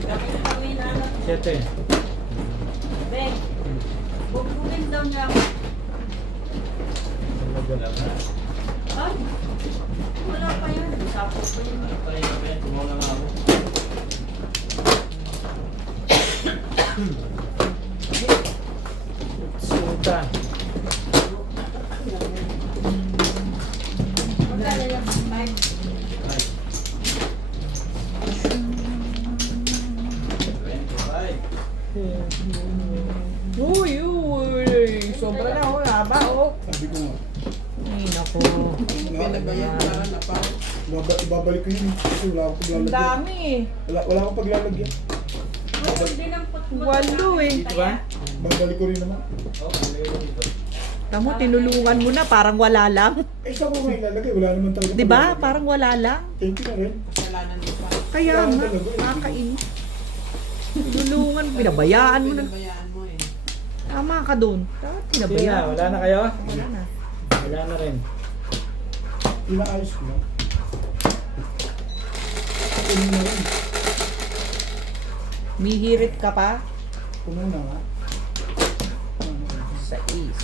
Bakit kami na anak? Siyete. Bek, bubugin daw niya ako. Wala na. Ay, wala pa yan. Tapos pa yun. Ano pa rin kami? Tumawala nga ako. Suta. Magkano yung mic? Ay. 25. Uy, uy! Sobra na, oh. Haba, oh. Sabi ko nga. Ay, naku. Pinabayan para na pa. Ibabalik ko yun. Kasi wala akong Ang paglalagyan. dami eh. Wala akong paglalagyan. Wala din ang putmut. Walo eh. Dito ba? Babalik ko rin naman. Oh, nilagay ko dito. Tamo, tinulungan mo na, parang wala lang. Eh, saan ko nga ilalagay? Wala naman talaga. Di ba? paglalagyan. Parang wala lang. Thank you na rin. Kasalanan mo pa. Kaya Wala nga, talaga eh. nakakain. Tinulungan, pinabayaan mo na. Pinabayaan mo eh. Tama ka doon. Dapat Sige na, pinabayaan. wala na kayo? Wala na. Wala na rin. Inaayos ko lang. Puno na rin. Mihirit ka pa Puno na nga. sa is.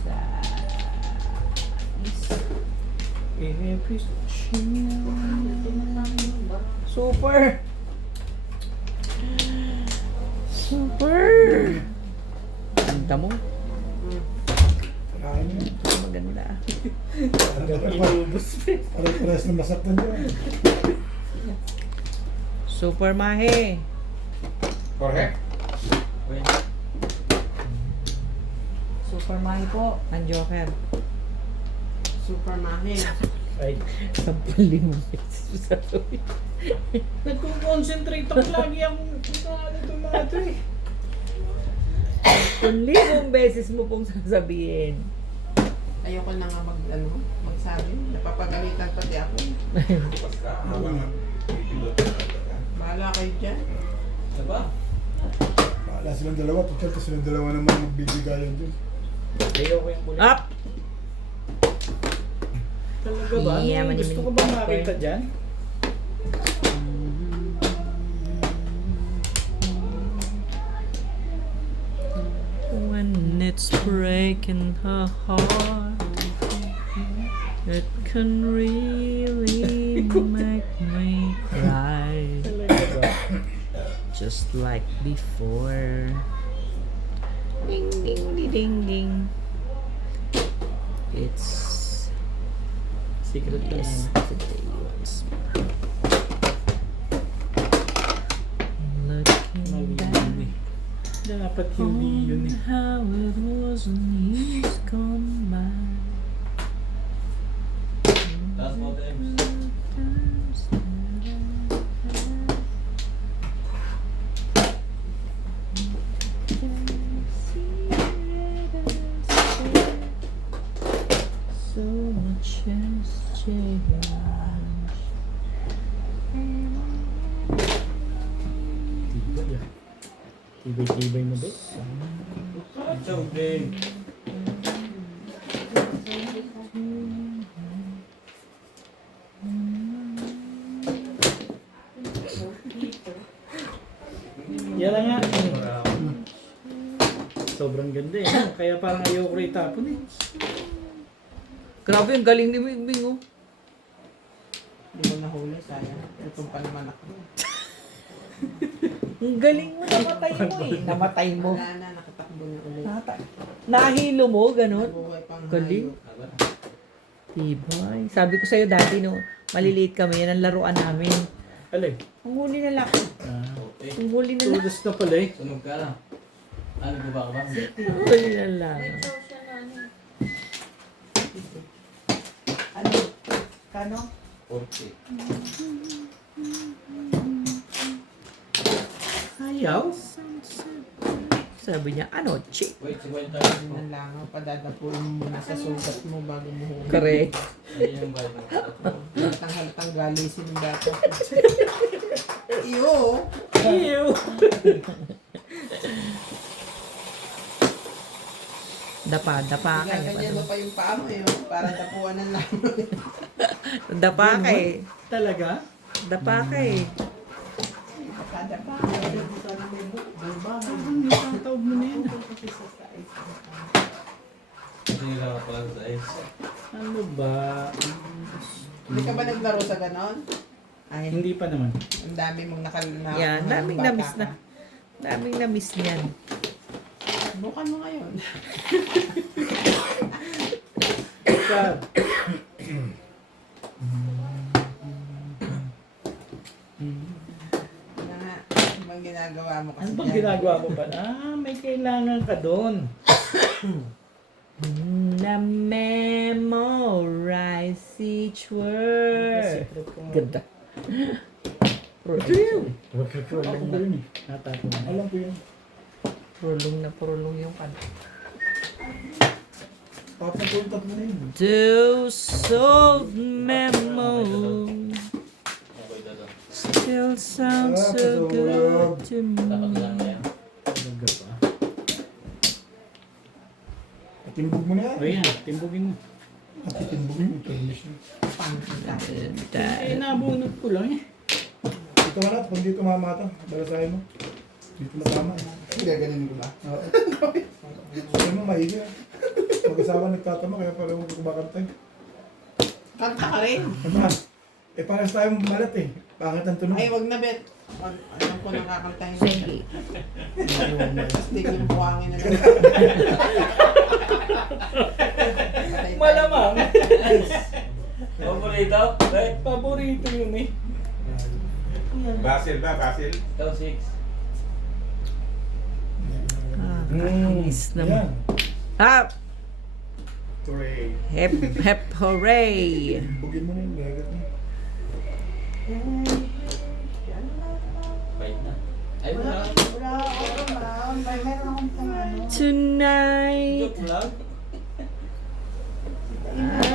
Sa is. Every Super! Super! Ganda mo. Kakain mo yun. Maganda. Inubos pa. Pares na masaktan dyan. Super Mahe. Correct? Wait. Super Mahe po. Ang Joker. Super mahin. Ay, 10,000 pesos sasabihin. nagko-concentrate ako lagi akong itong mga ito eh. 10,000 beses mo pong sasabihin. Ayoko na nga magsabi. Napapagalitan pati ako. Bukas ka. Habang pipindot ka talaga. Bahala kayo dyan. Diba? Bahala silang dalawa. Total to silang dalawa naman magbibigayan dyan. Ayoko yung kulit. Up! Talaga ba? Yeah, Ano, gusto ko ba makita dyan? When it's breaking her heart, it can really make me cry. Talaga ba? Just like before. Ding ding ding ding ding. It's Secret ka na. yesterday once more. Looking Mali back yun eh. Dapat hindi yun on eh. how it was in years gone by. Last mo, James. Times that so much has changed. Tibay ah. Tibay-tibay mo ba? Chow, James. Yan lang nga. Sobrang ganda eh. Kaya parang ayoko rin itapon eh. Grabe, ang galing ni Bingbing, oh. Hindi mo nahuli, sayang. Itong pa naman ako. Ang galing mo, namatay mo eh. Namatay mo. Wala na, nakatakbo na ulit. Nahilo mo, ganun. Nabuhay pang Galing. hayop. Tibay. Sabi ko sa'yo dati, no, maliliit kami, yan ang laruan namin. Alay. Ang huli na laki. Ah. Okay. Ang huli na laki. Tulos na pala eh. Sunog ka na. Ano ba ba? Ang huli na lang. Ano? Kano? 40. Ayaw. Sabi niya, ano, chick. Wait, 50. Hindi na lang. Padadapuin mo muna sa sugat mo bago mo huli. Correct. Ayun yung bayad ng Halatang galisin yung data. Iyo! Ew. Dapa ka. Gaganyan mo pa yung paa mo yun. Para dapuan ng lang. Dapa ka eh. Talaga? Dapa ka eh. Kadapa. Sana may buba. Ang itataob mo na yan. Hindi lang pala sa ice. Ano ba? Hindi ka ba naglaro sa ganon? Ay, Hindi pa naman. ang dami mong Yan, daming bata na-miss na. ka. Daming na-miss niyan. Bukan mo ngayon. Sad. Ano nga, ano bang ginagawa mo kasi Ano bang dyan? ginagawa mo pa? May kailangan ka doon. Na memorize each word. Secret ko nga. Ganda. Ito yun. Ako ba yun eh? Natapon na. Alam ko yun. Prolong yung kanta. Papapuntat mo na yun. Those old memories Okay, dada. still sound so good to Dapat me. lang na yan. Talaga pa. At timbog mo na yan. O yan, timbugin mo. At timbogin mo. Turnish na. Eh, nabunot ko lang eh. Dito ka na. Kung dito mamata. Balasahin mo. Dito na tama. Gaganin ko ba? Oo. Sabi mo, mahigi na. Mag-asawa nagtatama, kaya parang kumakantay. Kanta ka rin. Ano? Parang tayong malat eh. Pangit ang tunog. Ay, wag na, Bet. Alam ko nakakantahin na siya. Sige. Tapos di ko yung buhangin na lang. Malamang. Paborito? Right? Paborito yun eh. Basil ba? Basil? Ito, 6. Kainis Yan. naman. Ah! Hooray. Hep, hep, hooray! Bugin mo na yung gagat mo. Bait na. Ay, wala. Wala ako, ma'am. Meron akong pang ano. Tonight, Joke lang.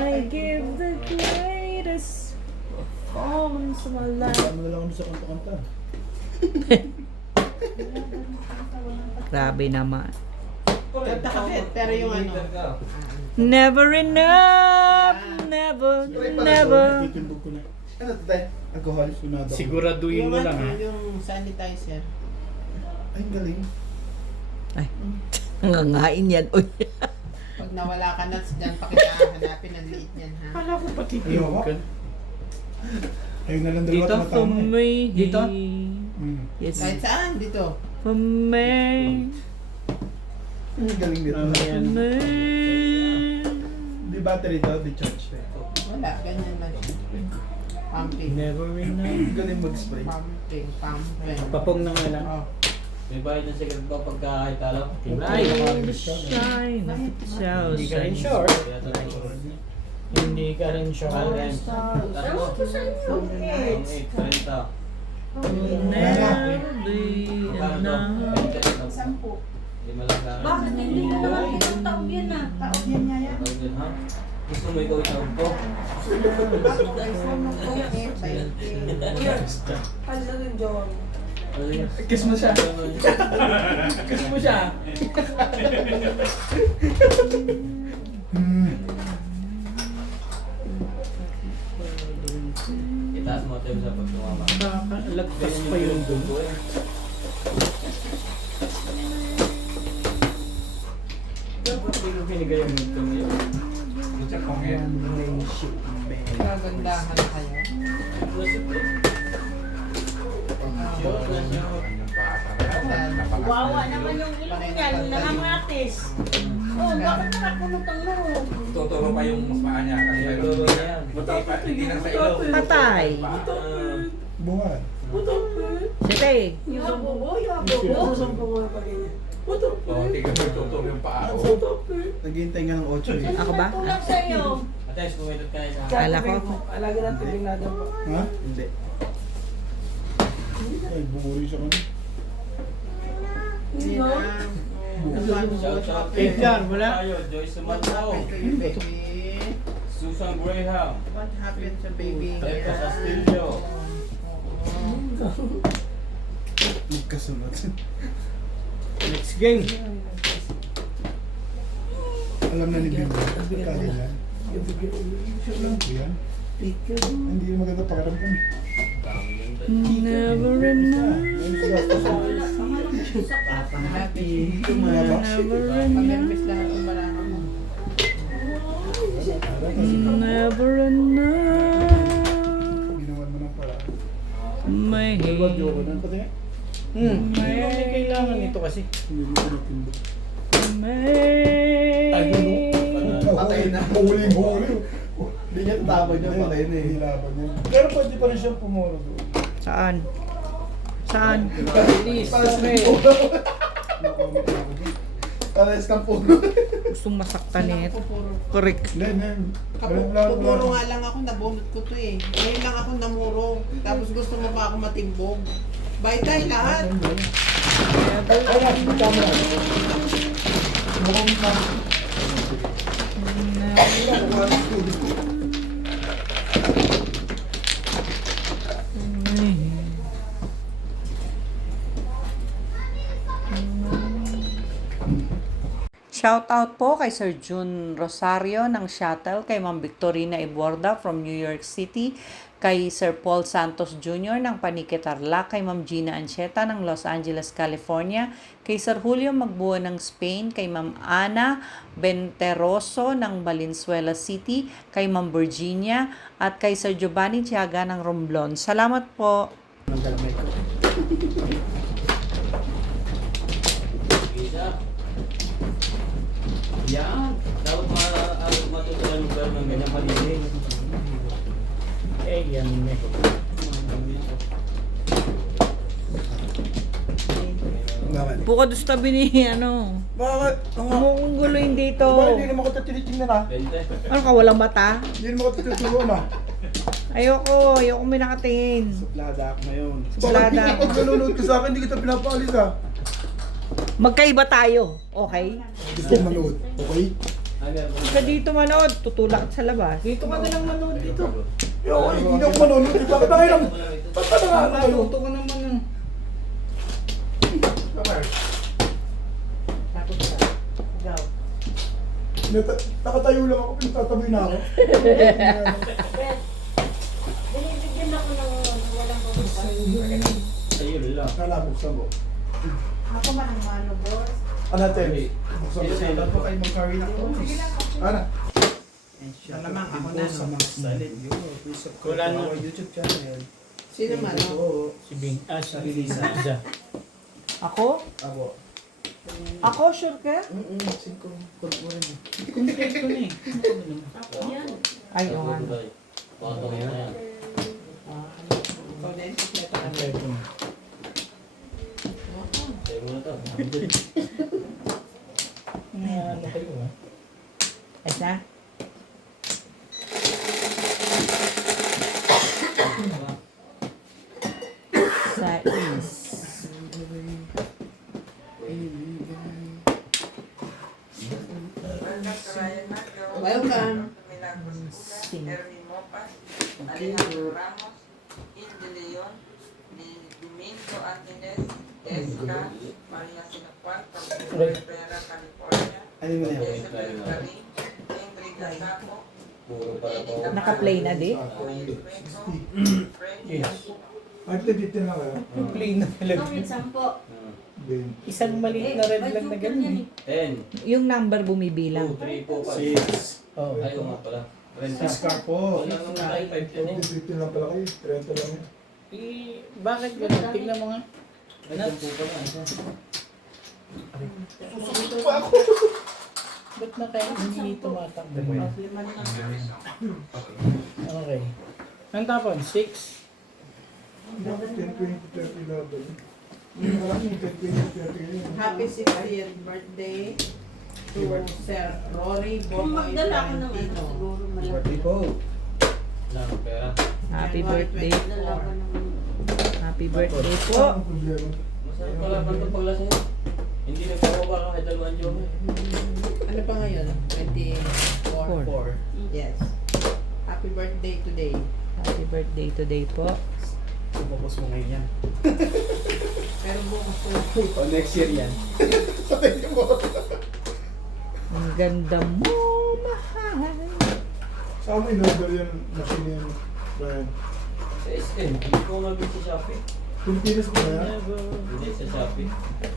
I give the greatest performance of my life. Ano na lang ako sa kanta-kanta. Grabe naman. Kanta ka, Bet. Pero yung ano. Never enough, never, never. Titimbog ko na. Ano tayo? Alcohol? Sunado. Siguraduhin Yung mo lang ano, ha. yung sanitizer. Ay, ang galing. Ay, nangangain yan. Uy. Pag nawala ka na, dyan pa kita hanapin. Ang liit niyan, ha? Kala ko pati Ayoko. ka. Ayun na lang dalawa Dito for tumatama eh. me. Dito? Yes. Kahit saan, dito. For me. Ang galing dito. Ayan. Me. Di battery daw, di charge. Wala, ganyan lang siya. Pumping. Never enough. Ang galing mag-spray. Pumping, pumping. Papong na nga lang. Oh. May bayad ng sigaret ba pagka italo? Right. Shine. So, Hindi ka rin sure. Hindi ka rin sure. Ewan ko sa inyo. 8, 30. Never be enough. Sampu. Hindi malangga. Bakit hindi na naman tinatawag yan ah? Taon yan niya yan. Ha? Gusto mo ikaw itawag ko? Bakit iPhone mo po? Kiss mo siya. Kiss mo siya. Itaas mo tayo sa pagtumama. Lagpas pa yun dun. Dapat hindi ko pinigay yung ito niya. Check mo ngayon. Gagandahan kayo. Wawa naman yung ilong niya, yung nakamatis. Oh, bakit nakakunot ang loob? Tuturo pa yung mas paa niya. Kasi Ayan, meron tuturo yan. hindi lang sa ilong. Patay. Bunga. Sige. Yung abubo, yung abubo. Oo, tignan mo tuturo yung paa. Naghihintay nga ng 8 eh. Ako ba? Tulak sa'yo. Ates, kumilot ka na. Kala ko. Ha? Hindi. Ay, bumuri siya kanina. Hindi na. Shout out. Edgar, wala? Tayo, Joyce What Sumanao. happened to you, baby? Susan Graham. What happened to baby? Eko Castillo. Magkasunod. Next game. Alam na ni Bill. Kaya yan. Sure lang po yan. Hindi maganda pakiramdam. Never enough. Happy. Ito mga box. Never Pag-nervous enough. lahat ng marami. Never enough. Ginawan mo ng paraan. My Huwag joke na. Pati nga. May kailangan ito kasi. Hindi mo pinapindot. May na. Huling-huli. Hindi niya tama niya. Patay na eh. Hilaban niya. Pero pwede pa rin siyang pumuro doon. Saan? Saan? Please, sorry. Nakomit na ako dyan. Pares kang puro. Gustong masaktan eh. Correct. Hindi. Pupuro nga lang ako, nabunot ko to eh. Ngayon lang ako namuro. Tapos gusto mo pa ako matimbog. Bye tayo lahat. Shoutout po kay Sir June Rosario ng Shuttle, kay Ma'am Victorina Iborda from New York City, kay Sir Paul Santos Jr. ng Panique Tarlac, kay Ma'am Gina Ancheta ng Los Angeles, California, kay Sir Julio Magbuo ng Spain, kay Ma'am Ana Benteroso ng Valenzuela City, kay Ma'am Virginia, at kay Sir Giovanni Tiaga ng Romblon. Salamat po! Ang damit ko. Isa. Yan. Dapat matutunan mo ng ganyan malilim. Eh, yan eh. Bakit? Bukod sa tabi ni ano, Bakit? umungguloyin dito. Bakit hindi naman ko tinitingnan ha? 20. Ano ka, walang mata? Hindi naman ko tutulungan ha? Ayoko may nakatingin. Suplada ako ngayon. Suplada. Bakit pag nanonood ka sa akin, hindi kita pinapalis ha? Magkaiba tayo, okay? Gusto ko manood, okay? Ka dito manood, tutulak sa labas. Dito ka na lang manood dito. Yo, hindi ako manonood. Bakit na kayo lang? Ba't ka na nga kayo? Natuto ka naman ng... Tapos ka. Ikaw. Nakatayo lang ako, pinagtataboy na ako. Binibigyan ako ng walang pagbukas. Ayun lang. Nalabuksan mo. Ako man ang mano, boss. Ano natin? Buksan mo sa po kayo mag-carry na ako. Ano? Alamang ako na sa mga style. Please subscribe Wala to na. our YouTube channel. Sino man, Thank you no? po. Si Bing. Si Lisa. Isa. Ako? Ako. Ako, sure ka? Singko. Kulturan mo. Complete ko na eh. Yan. Ay, oo. Bato na yan. Ikaw din, kompleto ka. Kompleto na. Tayo muna to. Ano kayo ah? Asa? Sa is. Welcome. Sing. Alejandro Ramos, Il de Leon, Domingo Angeles, Esca, Maria Sinapuan, Rivera, California, Ano mo na yan? Jezebel Karim, Ingrid Gasapo, Puro para po. Naka-play na di? Yes. Ay, dito na kayo. Play na talaga. Bakit 10? Then, Isang maliit na red lang na ganun eh. 10, Yung number 2, bumibilang. 3, 4, 5. 6. Oh. Ayaw nga pala. 30. Scar po. Wala nang tayo 5 yan eh. Dito lang pala kayo. 30 lang yun. Bakit ganun? Tignan mo nga. Ay, 10 pala. Susukot pa ako. Ba't na kayo hindi tumatakbo mo? Okay. Ang tapon? 6? 10, 20, 30 level. Maraming 10, 20, 30 yun. Happy 60th birthday to Sir Rory Kung Bonoy magdala ako ng ano, Valentino. siguro malaki. Birthday po. Wala nang pera. Happy January birthday. 24. Dala ko ng... Happy birthday po. Ang problema. Masarap pala pa ito paglasing. Hindi nagpapaba ka kahit dalawang joke. Ano pa ngayon? 24. 4. Yes. Happy birthday today. Happy birthday today po. Pupapos mo ngayon yan. Pero bukas ko. O next year yan. Ang ganda mo, mahal. Saan mo in-order yung machine yan, Brian? Sa SM, hindi ko nabit sa Shopee. Pilipinas ba yan? Hindi sa Shopee.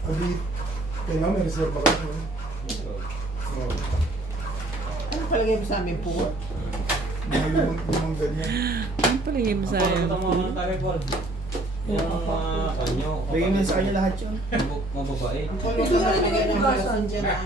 Abi, kailangan may reserve ka. Oo. Ano palagay mo sa amin po? Mga limang ganyan. Ang palagay mo Ang sa'yo. pagkita mga mga tayo, Paul. Yung mga kanyo. Bigyan mo sa kanya lahat yun. Mga babae. Ang kulo ka nalagay ng parasin dyan ah.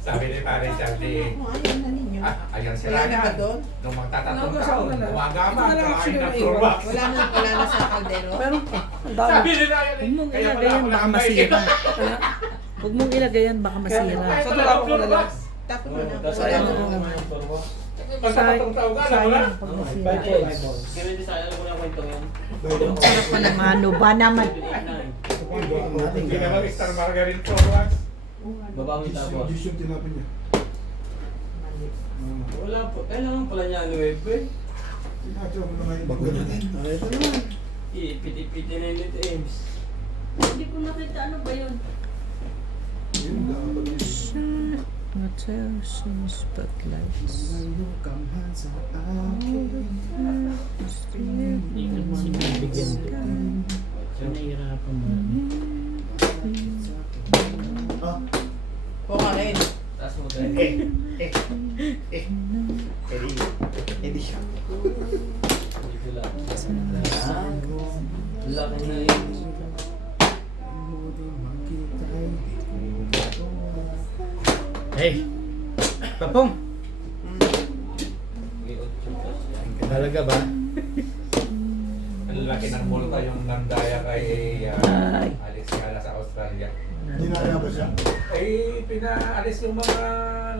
Sabi ni pare Charlie, Ano, ayaw na ninyo. ayan sila Wala na ba yan. doon? Nung magtatatong taon, umagaman, kumain ng turba. Wala na sa kaldero? Meron pa. Ang dami. Sabi nila yan, Huwag mong kaya ilagay pala yan, ako baka nakambay. masira. Huwag mong ilagay yan, baka masira. Sa tulak ko na lang. Tapos mo na. Tapos Wala ayaw na mo naman. ng turba. Magtatatong taon ka, alam mo na? Sayang pag masira. Kaya hindi sayang mo na kwento yan. Sarap pa ng ano ba naman? Hindi naman Star Margarine Forward. Baba mo yung tapos. Juice yung tinapin niya. Wala po. Kailangan pala niya ano eh. Tinatsa mo na ngayon. Bago natin. Ito naman. Ipiti-piti na yun ito, Ames. Hindi ko nakita ano ba yun. Hotel spotlights. Hindi ka mo bibigyan to. Siya nahihirapan mo. O ka rin. Taas mo tayo. Hindi siya. Dito lang. Laki na yun. Hey! Papong! May 8 plus yan. Talaga ba? Ang laki ng multa yung nandaya kay Ay. Alex Gala sa Australia. Dinaya ba siya? Ay, pinaalis yung mga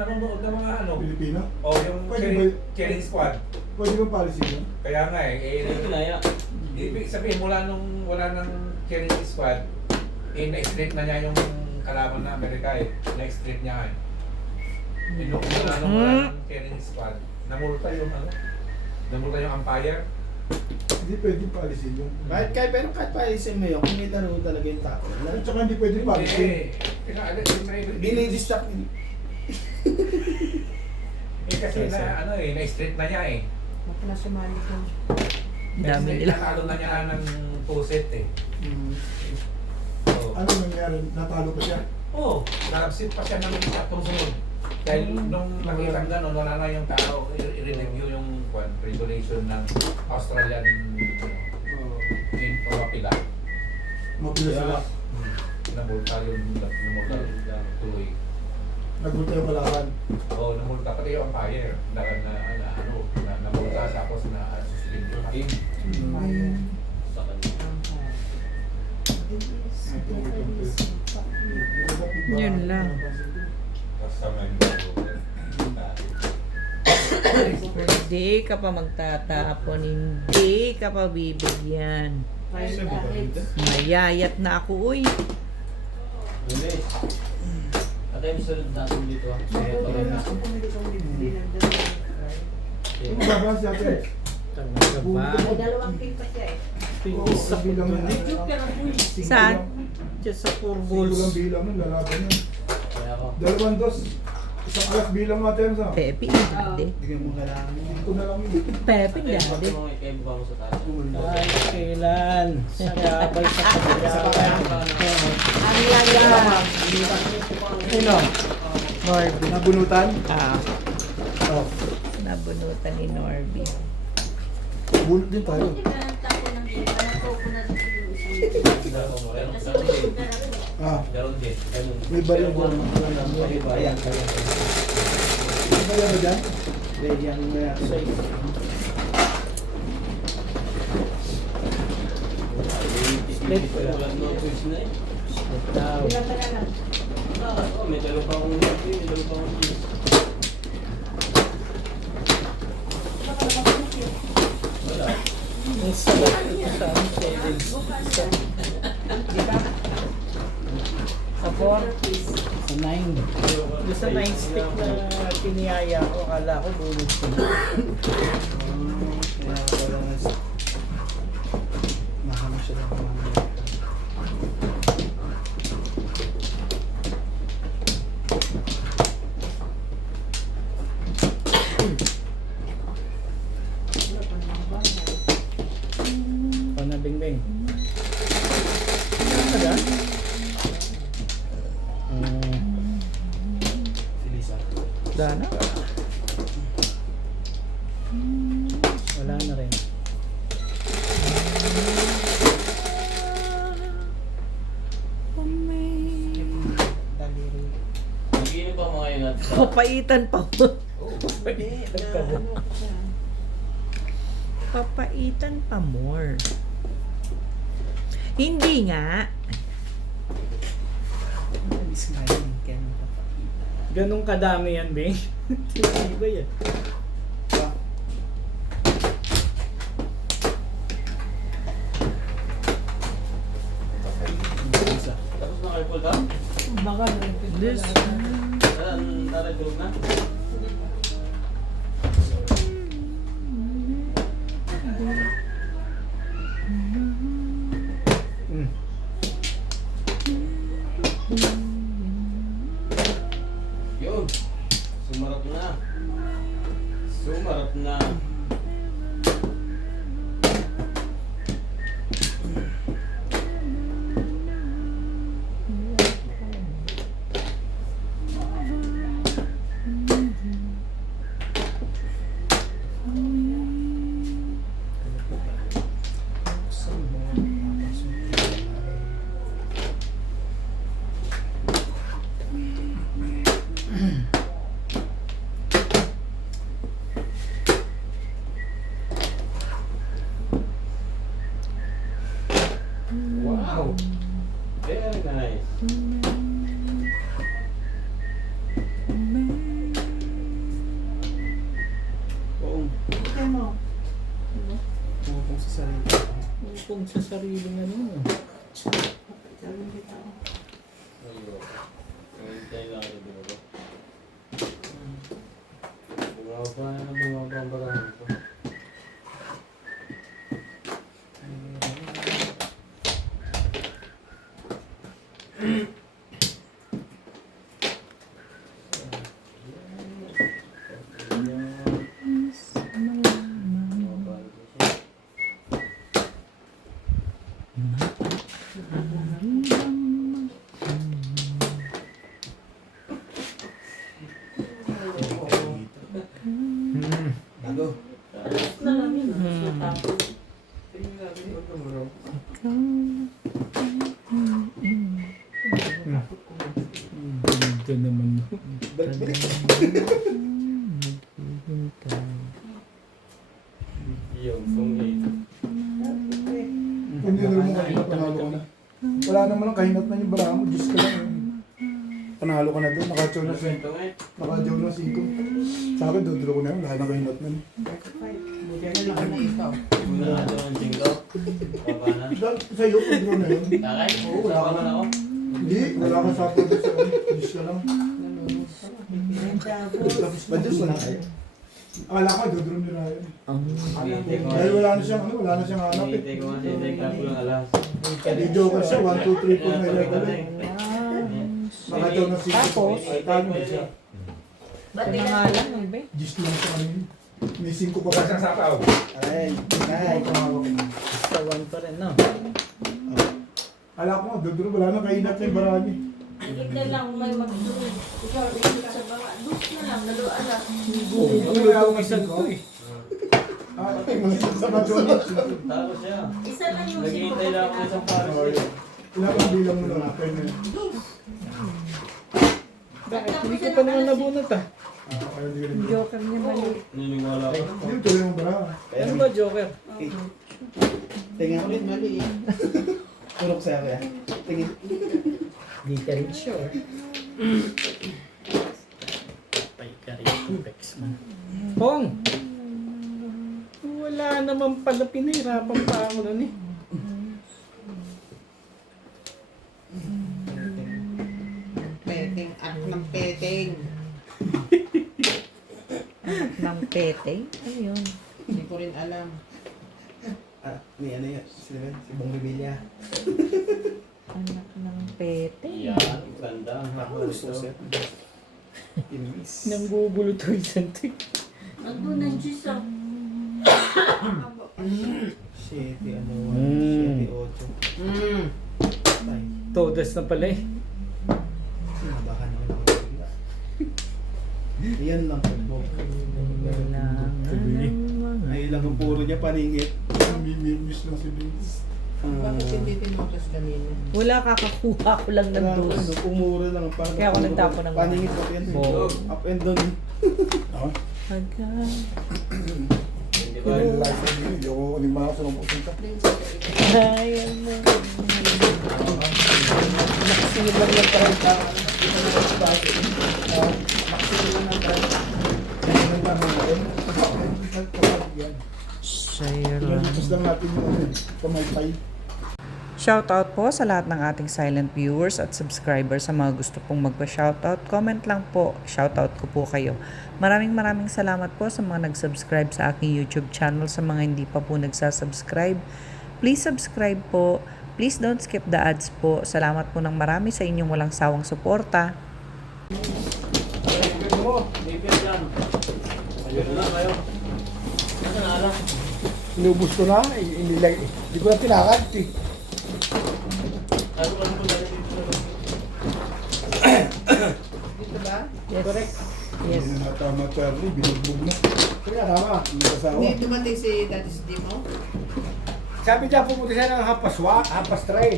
nanonood ng mga ano. Pilipino? O yung Pwede cheering squad. Pwede ba policy yun? Kaya nga Ito na yan. ibig sabihin mula nung wala nang cheering squad, na-street na niya yung kalaban na Amerika Na-street niya Nung wala nung cheering squad, namulta yung namulta yung umpire. Hindi pwede policy yun. Pero kahit paalisin mo yun, kung may laro talaga yung tao. At saka hindi pwede policy. Pinaalis yung Dinidistap nila. kasi na-street na niya Huwag na sumali ko. Dami nila. Natalo na niya ng puset So, Ano nangyari? Natalo pa siya? narapsit pa siya ng tatlong sunod. Dahil nung nakita gano'n, wala na yung tao, i-review yung regulation ng Australian in pumapila. Mapila sila. Namulta yung tuloy. Nagulta yung kalaban. Namulta pati yung umpire. Namulta tapos na-suspend yung game. Sa kanila. Yun lang. Hindi ka pa magtatapon, hindi ka pa bibigyan. Mayayat na ako, uy. Lunes. At ay sunod natin dito. Kaya Torres. Ano ba ba siya? Talaga ba? May dalawang pin pa siya eh. Isa ko bilang dun eh. Saan? Diyan sa Kulang Purballs. bilang mo, lalaban yan. Kaya ako. 2 dos. Isang alas bilang mo, Temsa. Pepe, hindi. Hindi mo kailangan yun. Ito na lang yun. Pepe, At ay hindi. mo kay buka mo sa taas. Ay, kailan? Sa gabay sa pagkakaya. Ang laga. Sino? Norby. Nabunutan? Oh. Nabunutan ni Norby. Bunot din tayo. Ah, Garon din. Ganun. may baril Pero doon. may bayan. May baril ba dyan? Ready ang mga Split. Wala no quiz na eh. Daw. May dalawa pa akong may dalawa pa akong quiz. Wala. Ang sarap ito sa amin, savings. Sa 4? Sa 9. Doon sa 9 stick na piniyaya ko, akala ko bunod ko. Kaya wala na siya. Mahama siya lang kumamaya. O na bing-bing. Ano Filisa. Dana? Wala na rin. Daliri. Nagiinom pa mga yun natin. Papaitan pa mo. Papaitan pa more. Hindi nga. Miss Marin, kaya napapakita. Ganong kadami yan, Bing. Hindi ba yan? Filisa. Tapos naka-recall ka? Baka This Naragulog na? Wow. Very nice. Oo. Ito mo. Pumupong sa sarili. Kung sa sariling ano. Sabi kita. Ayun. Hintay lang ito, di ba ba? Bumaba na bumaba ang barahan ko. Tago. Na lang yun. So, tapos. Ito naman. Yung kung Hindi na rin mo kahinat, panalo ka na. Wala naman ang kahinat na yung bara mo, Diyos ka lang. Panalo ka na doon, nakachow na si nakajow na si Iko. Sa akin, dodro ko na yun, lahat ng kahinat na yun. Buti na lang na ikaw. Muna ka doon ang jingle. Baba na. Sa'yo, dodro na yun. Kakay? Oo, wala Sama ka na ako. Hindi, wala ka sa akin. Diyos ka lang. Diyos na lang. Akala ko, dodro ni Ryan. Dahil wala na siyang hanap eh. Hintay ko nga siya. Hintay ka po lang alas. Video ka siya, 1, 2, 3, 4 na level eh. Nakachow na si Iko. Tapos? Talo na siya. Ba't di ka? Pangalan mo ba? Diyos lang sa kanina. May 5 pa Bukas pa. ang sapaw. Ay, tumawag na. Tawan pa rin, no? Ala ko, dodro, wala na kainat na yung barami. Ikit na lang may mag-doon. Ikaw, ikit sa baba. Doon na lang, naluan na. Wala akong isang ko eh. Sa Madonna. Talo siya. Isa lang yung Naghihintay lang ako ng isang pares. Ilang bilang mo lang natin eh. Bakit? Hindi ko pa naman nabunot ah. Ayaw di rin. Joker niya mali. Niniwala ko. Hindi, tuloy mo bara. Ano ba, Joker? Tingnan ulit mali eh. Turok sa akin. Tingin. Hindi ka rin sure. Patay ka rin, Tupex man. Pong! Wala naman pala, pinahirapan pa ako nun eh. Peteng at ng peteng. Ng pete. Ano yun? Hindi ko rin alam. Ni ano yan? Si Bong Revilla. Anak ng pete. Yan, ganda. Ang hapon ito. Inis. Nanggugulo to isang tik. Nandun ang Diyos ah. 7, ano, Mm. 7, 8. Tay. Todas na pala eh. Baka naman ako nabigla. Yan lang po. Ay lang ang puro niya paningit. Mimimis lang si Vince. Bakit hindi tinotas kanina? Wala, kakakuha ko lang ng Ano, dos. pumura lang. Parang Kaya ako nagtapon ng paningit up yan. Bo. Up and down. Pagka... Hindi ba? Yung live na din, yung lima sa nung pupunta. Ay, ano. Nakasingit lang yung tayo. Nakasingit lang ang tayo. Kaya nang tanong natin. Kapag yan. Share Pinalipas lang natin yung pamaypay. Shoutout po sa lahat ng ating silent viewers at subscribers. Sa mga gusto pong magpa-shoutout, comment lang po. Shoutout ko po kayo. Maraming salamat po sa mga nag-subscribe sa aking YouTube channel. Sa mga hindi pa po nagsasubscribe, please subscribe po. Please don't skip the ads po. Salamat po ng marami sa inyong walang sawang suporta. Bibir yan. Ayun na kayo. Ano na alam? Inubos ko na, inilagay. Hindi ko na tinakad. Ano lang po dahil dito? Dito ba? Yes. Correct. Yes. Hindi na tama Charlie, binugbog mo. Kaya tama, hindi kasawa. Hindi dumating si Dati si Dimo? Sabi niya, pumunta siya ng hapas tray.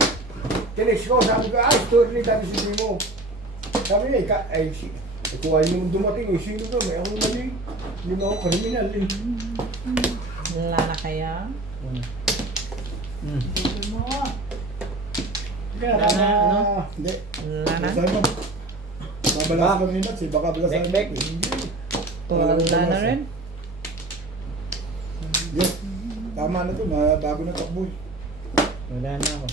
Tinex ko, sabi ko, story ni Dati si Dimo. Sabi niya, kuha niyo dumating, sino to? May ako mali. Hindi mo ako kriminal eh. Wala na kaya? Dito mo. Kaya Wala na, ano? Hindi. Wala na? Babasahin mo. Babalas kami nila. Si baka balasahin mo. Bek. Wala na rin? Yes. Tama na to. Bago na takbo. Wala na ako.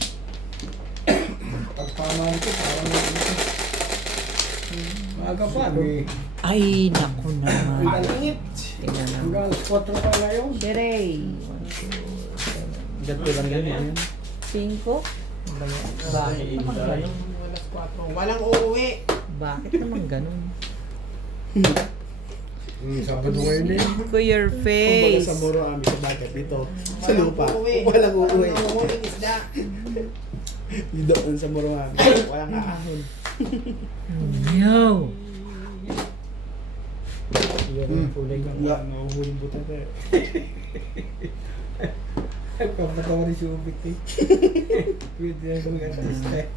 Pag tama na to, parang na ito. Maaga pa. Ay, naku naman. Alingit. Tingnan na. Hanggang 4 pa na yun. Sherey. Ganito lang yan. 5? Bakit naman ganun? Alas 4. Walang uuwi. Bakit naman ganun? Sabado ngayon eh. Look at your Kumbaga face. sa Moro Ami sa dagat dito. Sa Walang lupa. uuwi. Walang uuwi. Walang uuwi isda. Yung doon sa Moro Ami. Walang aahon. Yo! Yun ang kulay ko. Wala, nahuhuling buta tayo. Kapatawa ni Shubik eh. Pwede na kami artista eh.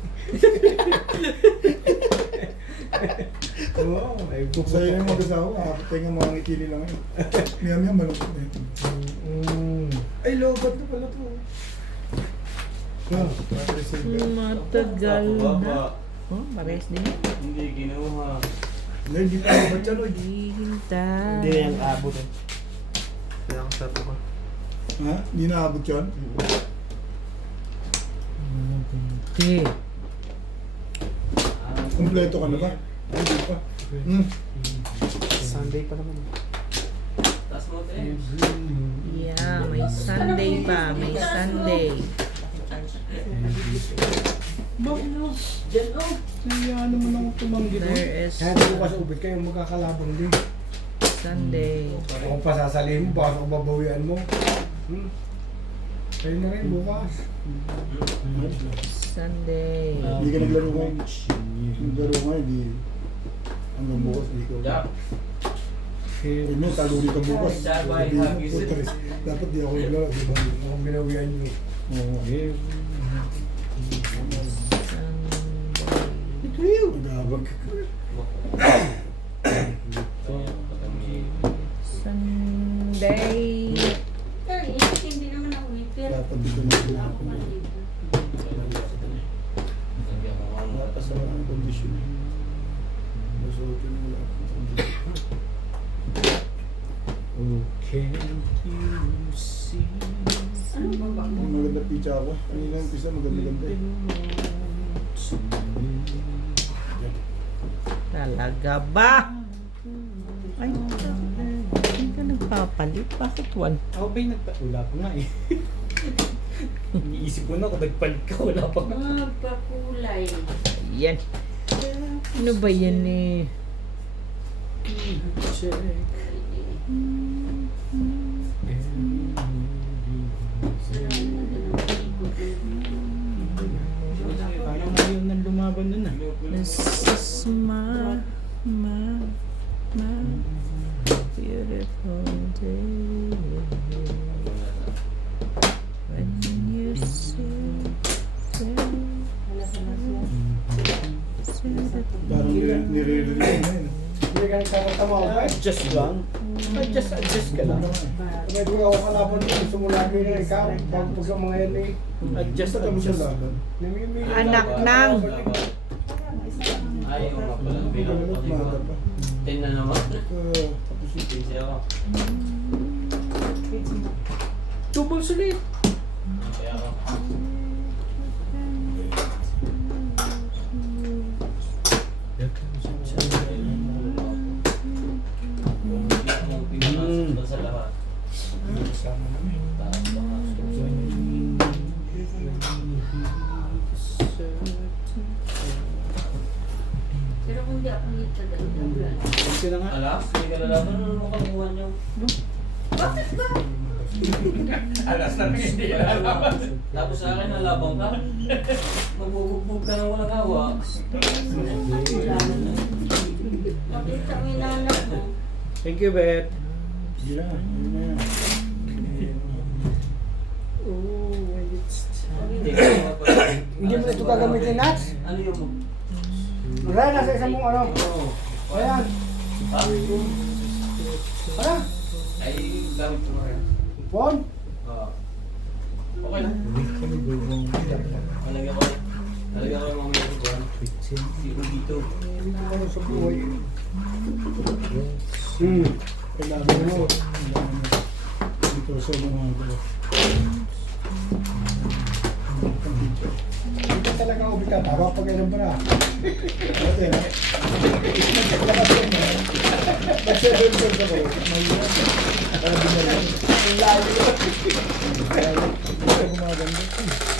Oo, ay Sa'yo yung mag-asawa, kapatay nga mga ngitili lang yun. Maya-maya malungkot na yun. Ay, lobat na pala to. Matagal na. Oh, pares din. Hindi kinuha. Hindi pa ako ba't yan, oy? Hihintay. Hindi na yung abot eh. Ha? Hindi na abot yun? Hindi. Kompleto ka na ba? Hindi pa. Sunday pa naman. Tas mo tayo. Yeah, may Sunday pa. May Sunday. Kaya ano mo lang tumanggi doon? There is Kaya di ko kasi ubit kayo magkakalabang din. Sunday. Kung pasasalihin mo, baka kung babawian mo. Kayo na rin bukas. Sunday. Hindi ka naglaro ngayon. Naglaro ngayon, di... Hanggang bukas, di ko. Jack. Eh, no, taluli ka bukas. Jack, bye, Sabihin mo, happy putres. Dapat di ako naglaro, di ba? Kung binawian nyo. Oo. Sunday. Nagabag. Sunday. Pero hindi naman ako eh. Pero Dapat di ko naglaro. ako maliban. Wala pa sa mga kondisyon. Masuotin mo lang ang kondisyon. Ano ba ba? Maganda pizza ako. Kanina yung pizza maganda-ganda eh. Talaga ba? Ay, hindi ka nagpapalit. Bakit one? Ako ba yung wala pa nga eh. Iniisip ko na kung nagpalit ka, wala pa nga. Magpakulay. Yan. Ano ba yan eh? Parang ayaw nang lumaban nun ah. This is my beautiful day. When you say Parang nire-release na yun. Hindi ka nagkakatawa ko ba? Adjust lang. Adjust ka lang. Kaya di ako kalaban mo. Gusto mo lagi na ikaw. Pag sa mga yan eh. Adjust. Basta mo sa laban. Namimili. Anak nang. Ayaw nga pala. Hindi ka naman maaga pa. 10 na naman. Tapos yung Busy ako. Double sulit. Kaya ako. Sa lahat. kasama namin. Taas ba nga? Pero kung di ako dito dahil Kasi na nga. Alas, hindi ka lalaban. Ano mo kakuha niyo? bakit ba? Alas na rin, hindi lalaban. Tapos sa akin, nalabang ka. Magbubugbog ka ng walang hawa. Makita mo yung anak mo. Thank you, Bet. Sige na, yun na yan. Oh, it's Hindi ka naman pala. Hindi mo ito gagamitin, Nats? Ano yung... Wala, nasa isang mong ano. Oo. Ayan. Ha? Ano? Ay, gamit ko na rin. Phone? Okay lang. Malagyan ko rin. Malagyan dito. Hindi ko ano sa buhay. Kailangan mo. Dito sa mga gulo. Hindi ka talaga ubigat. Tama pag inom mo na. Okay, na. Nag-7 ako. Ang layo. Kaya, hindi ka gumaganda.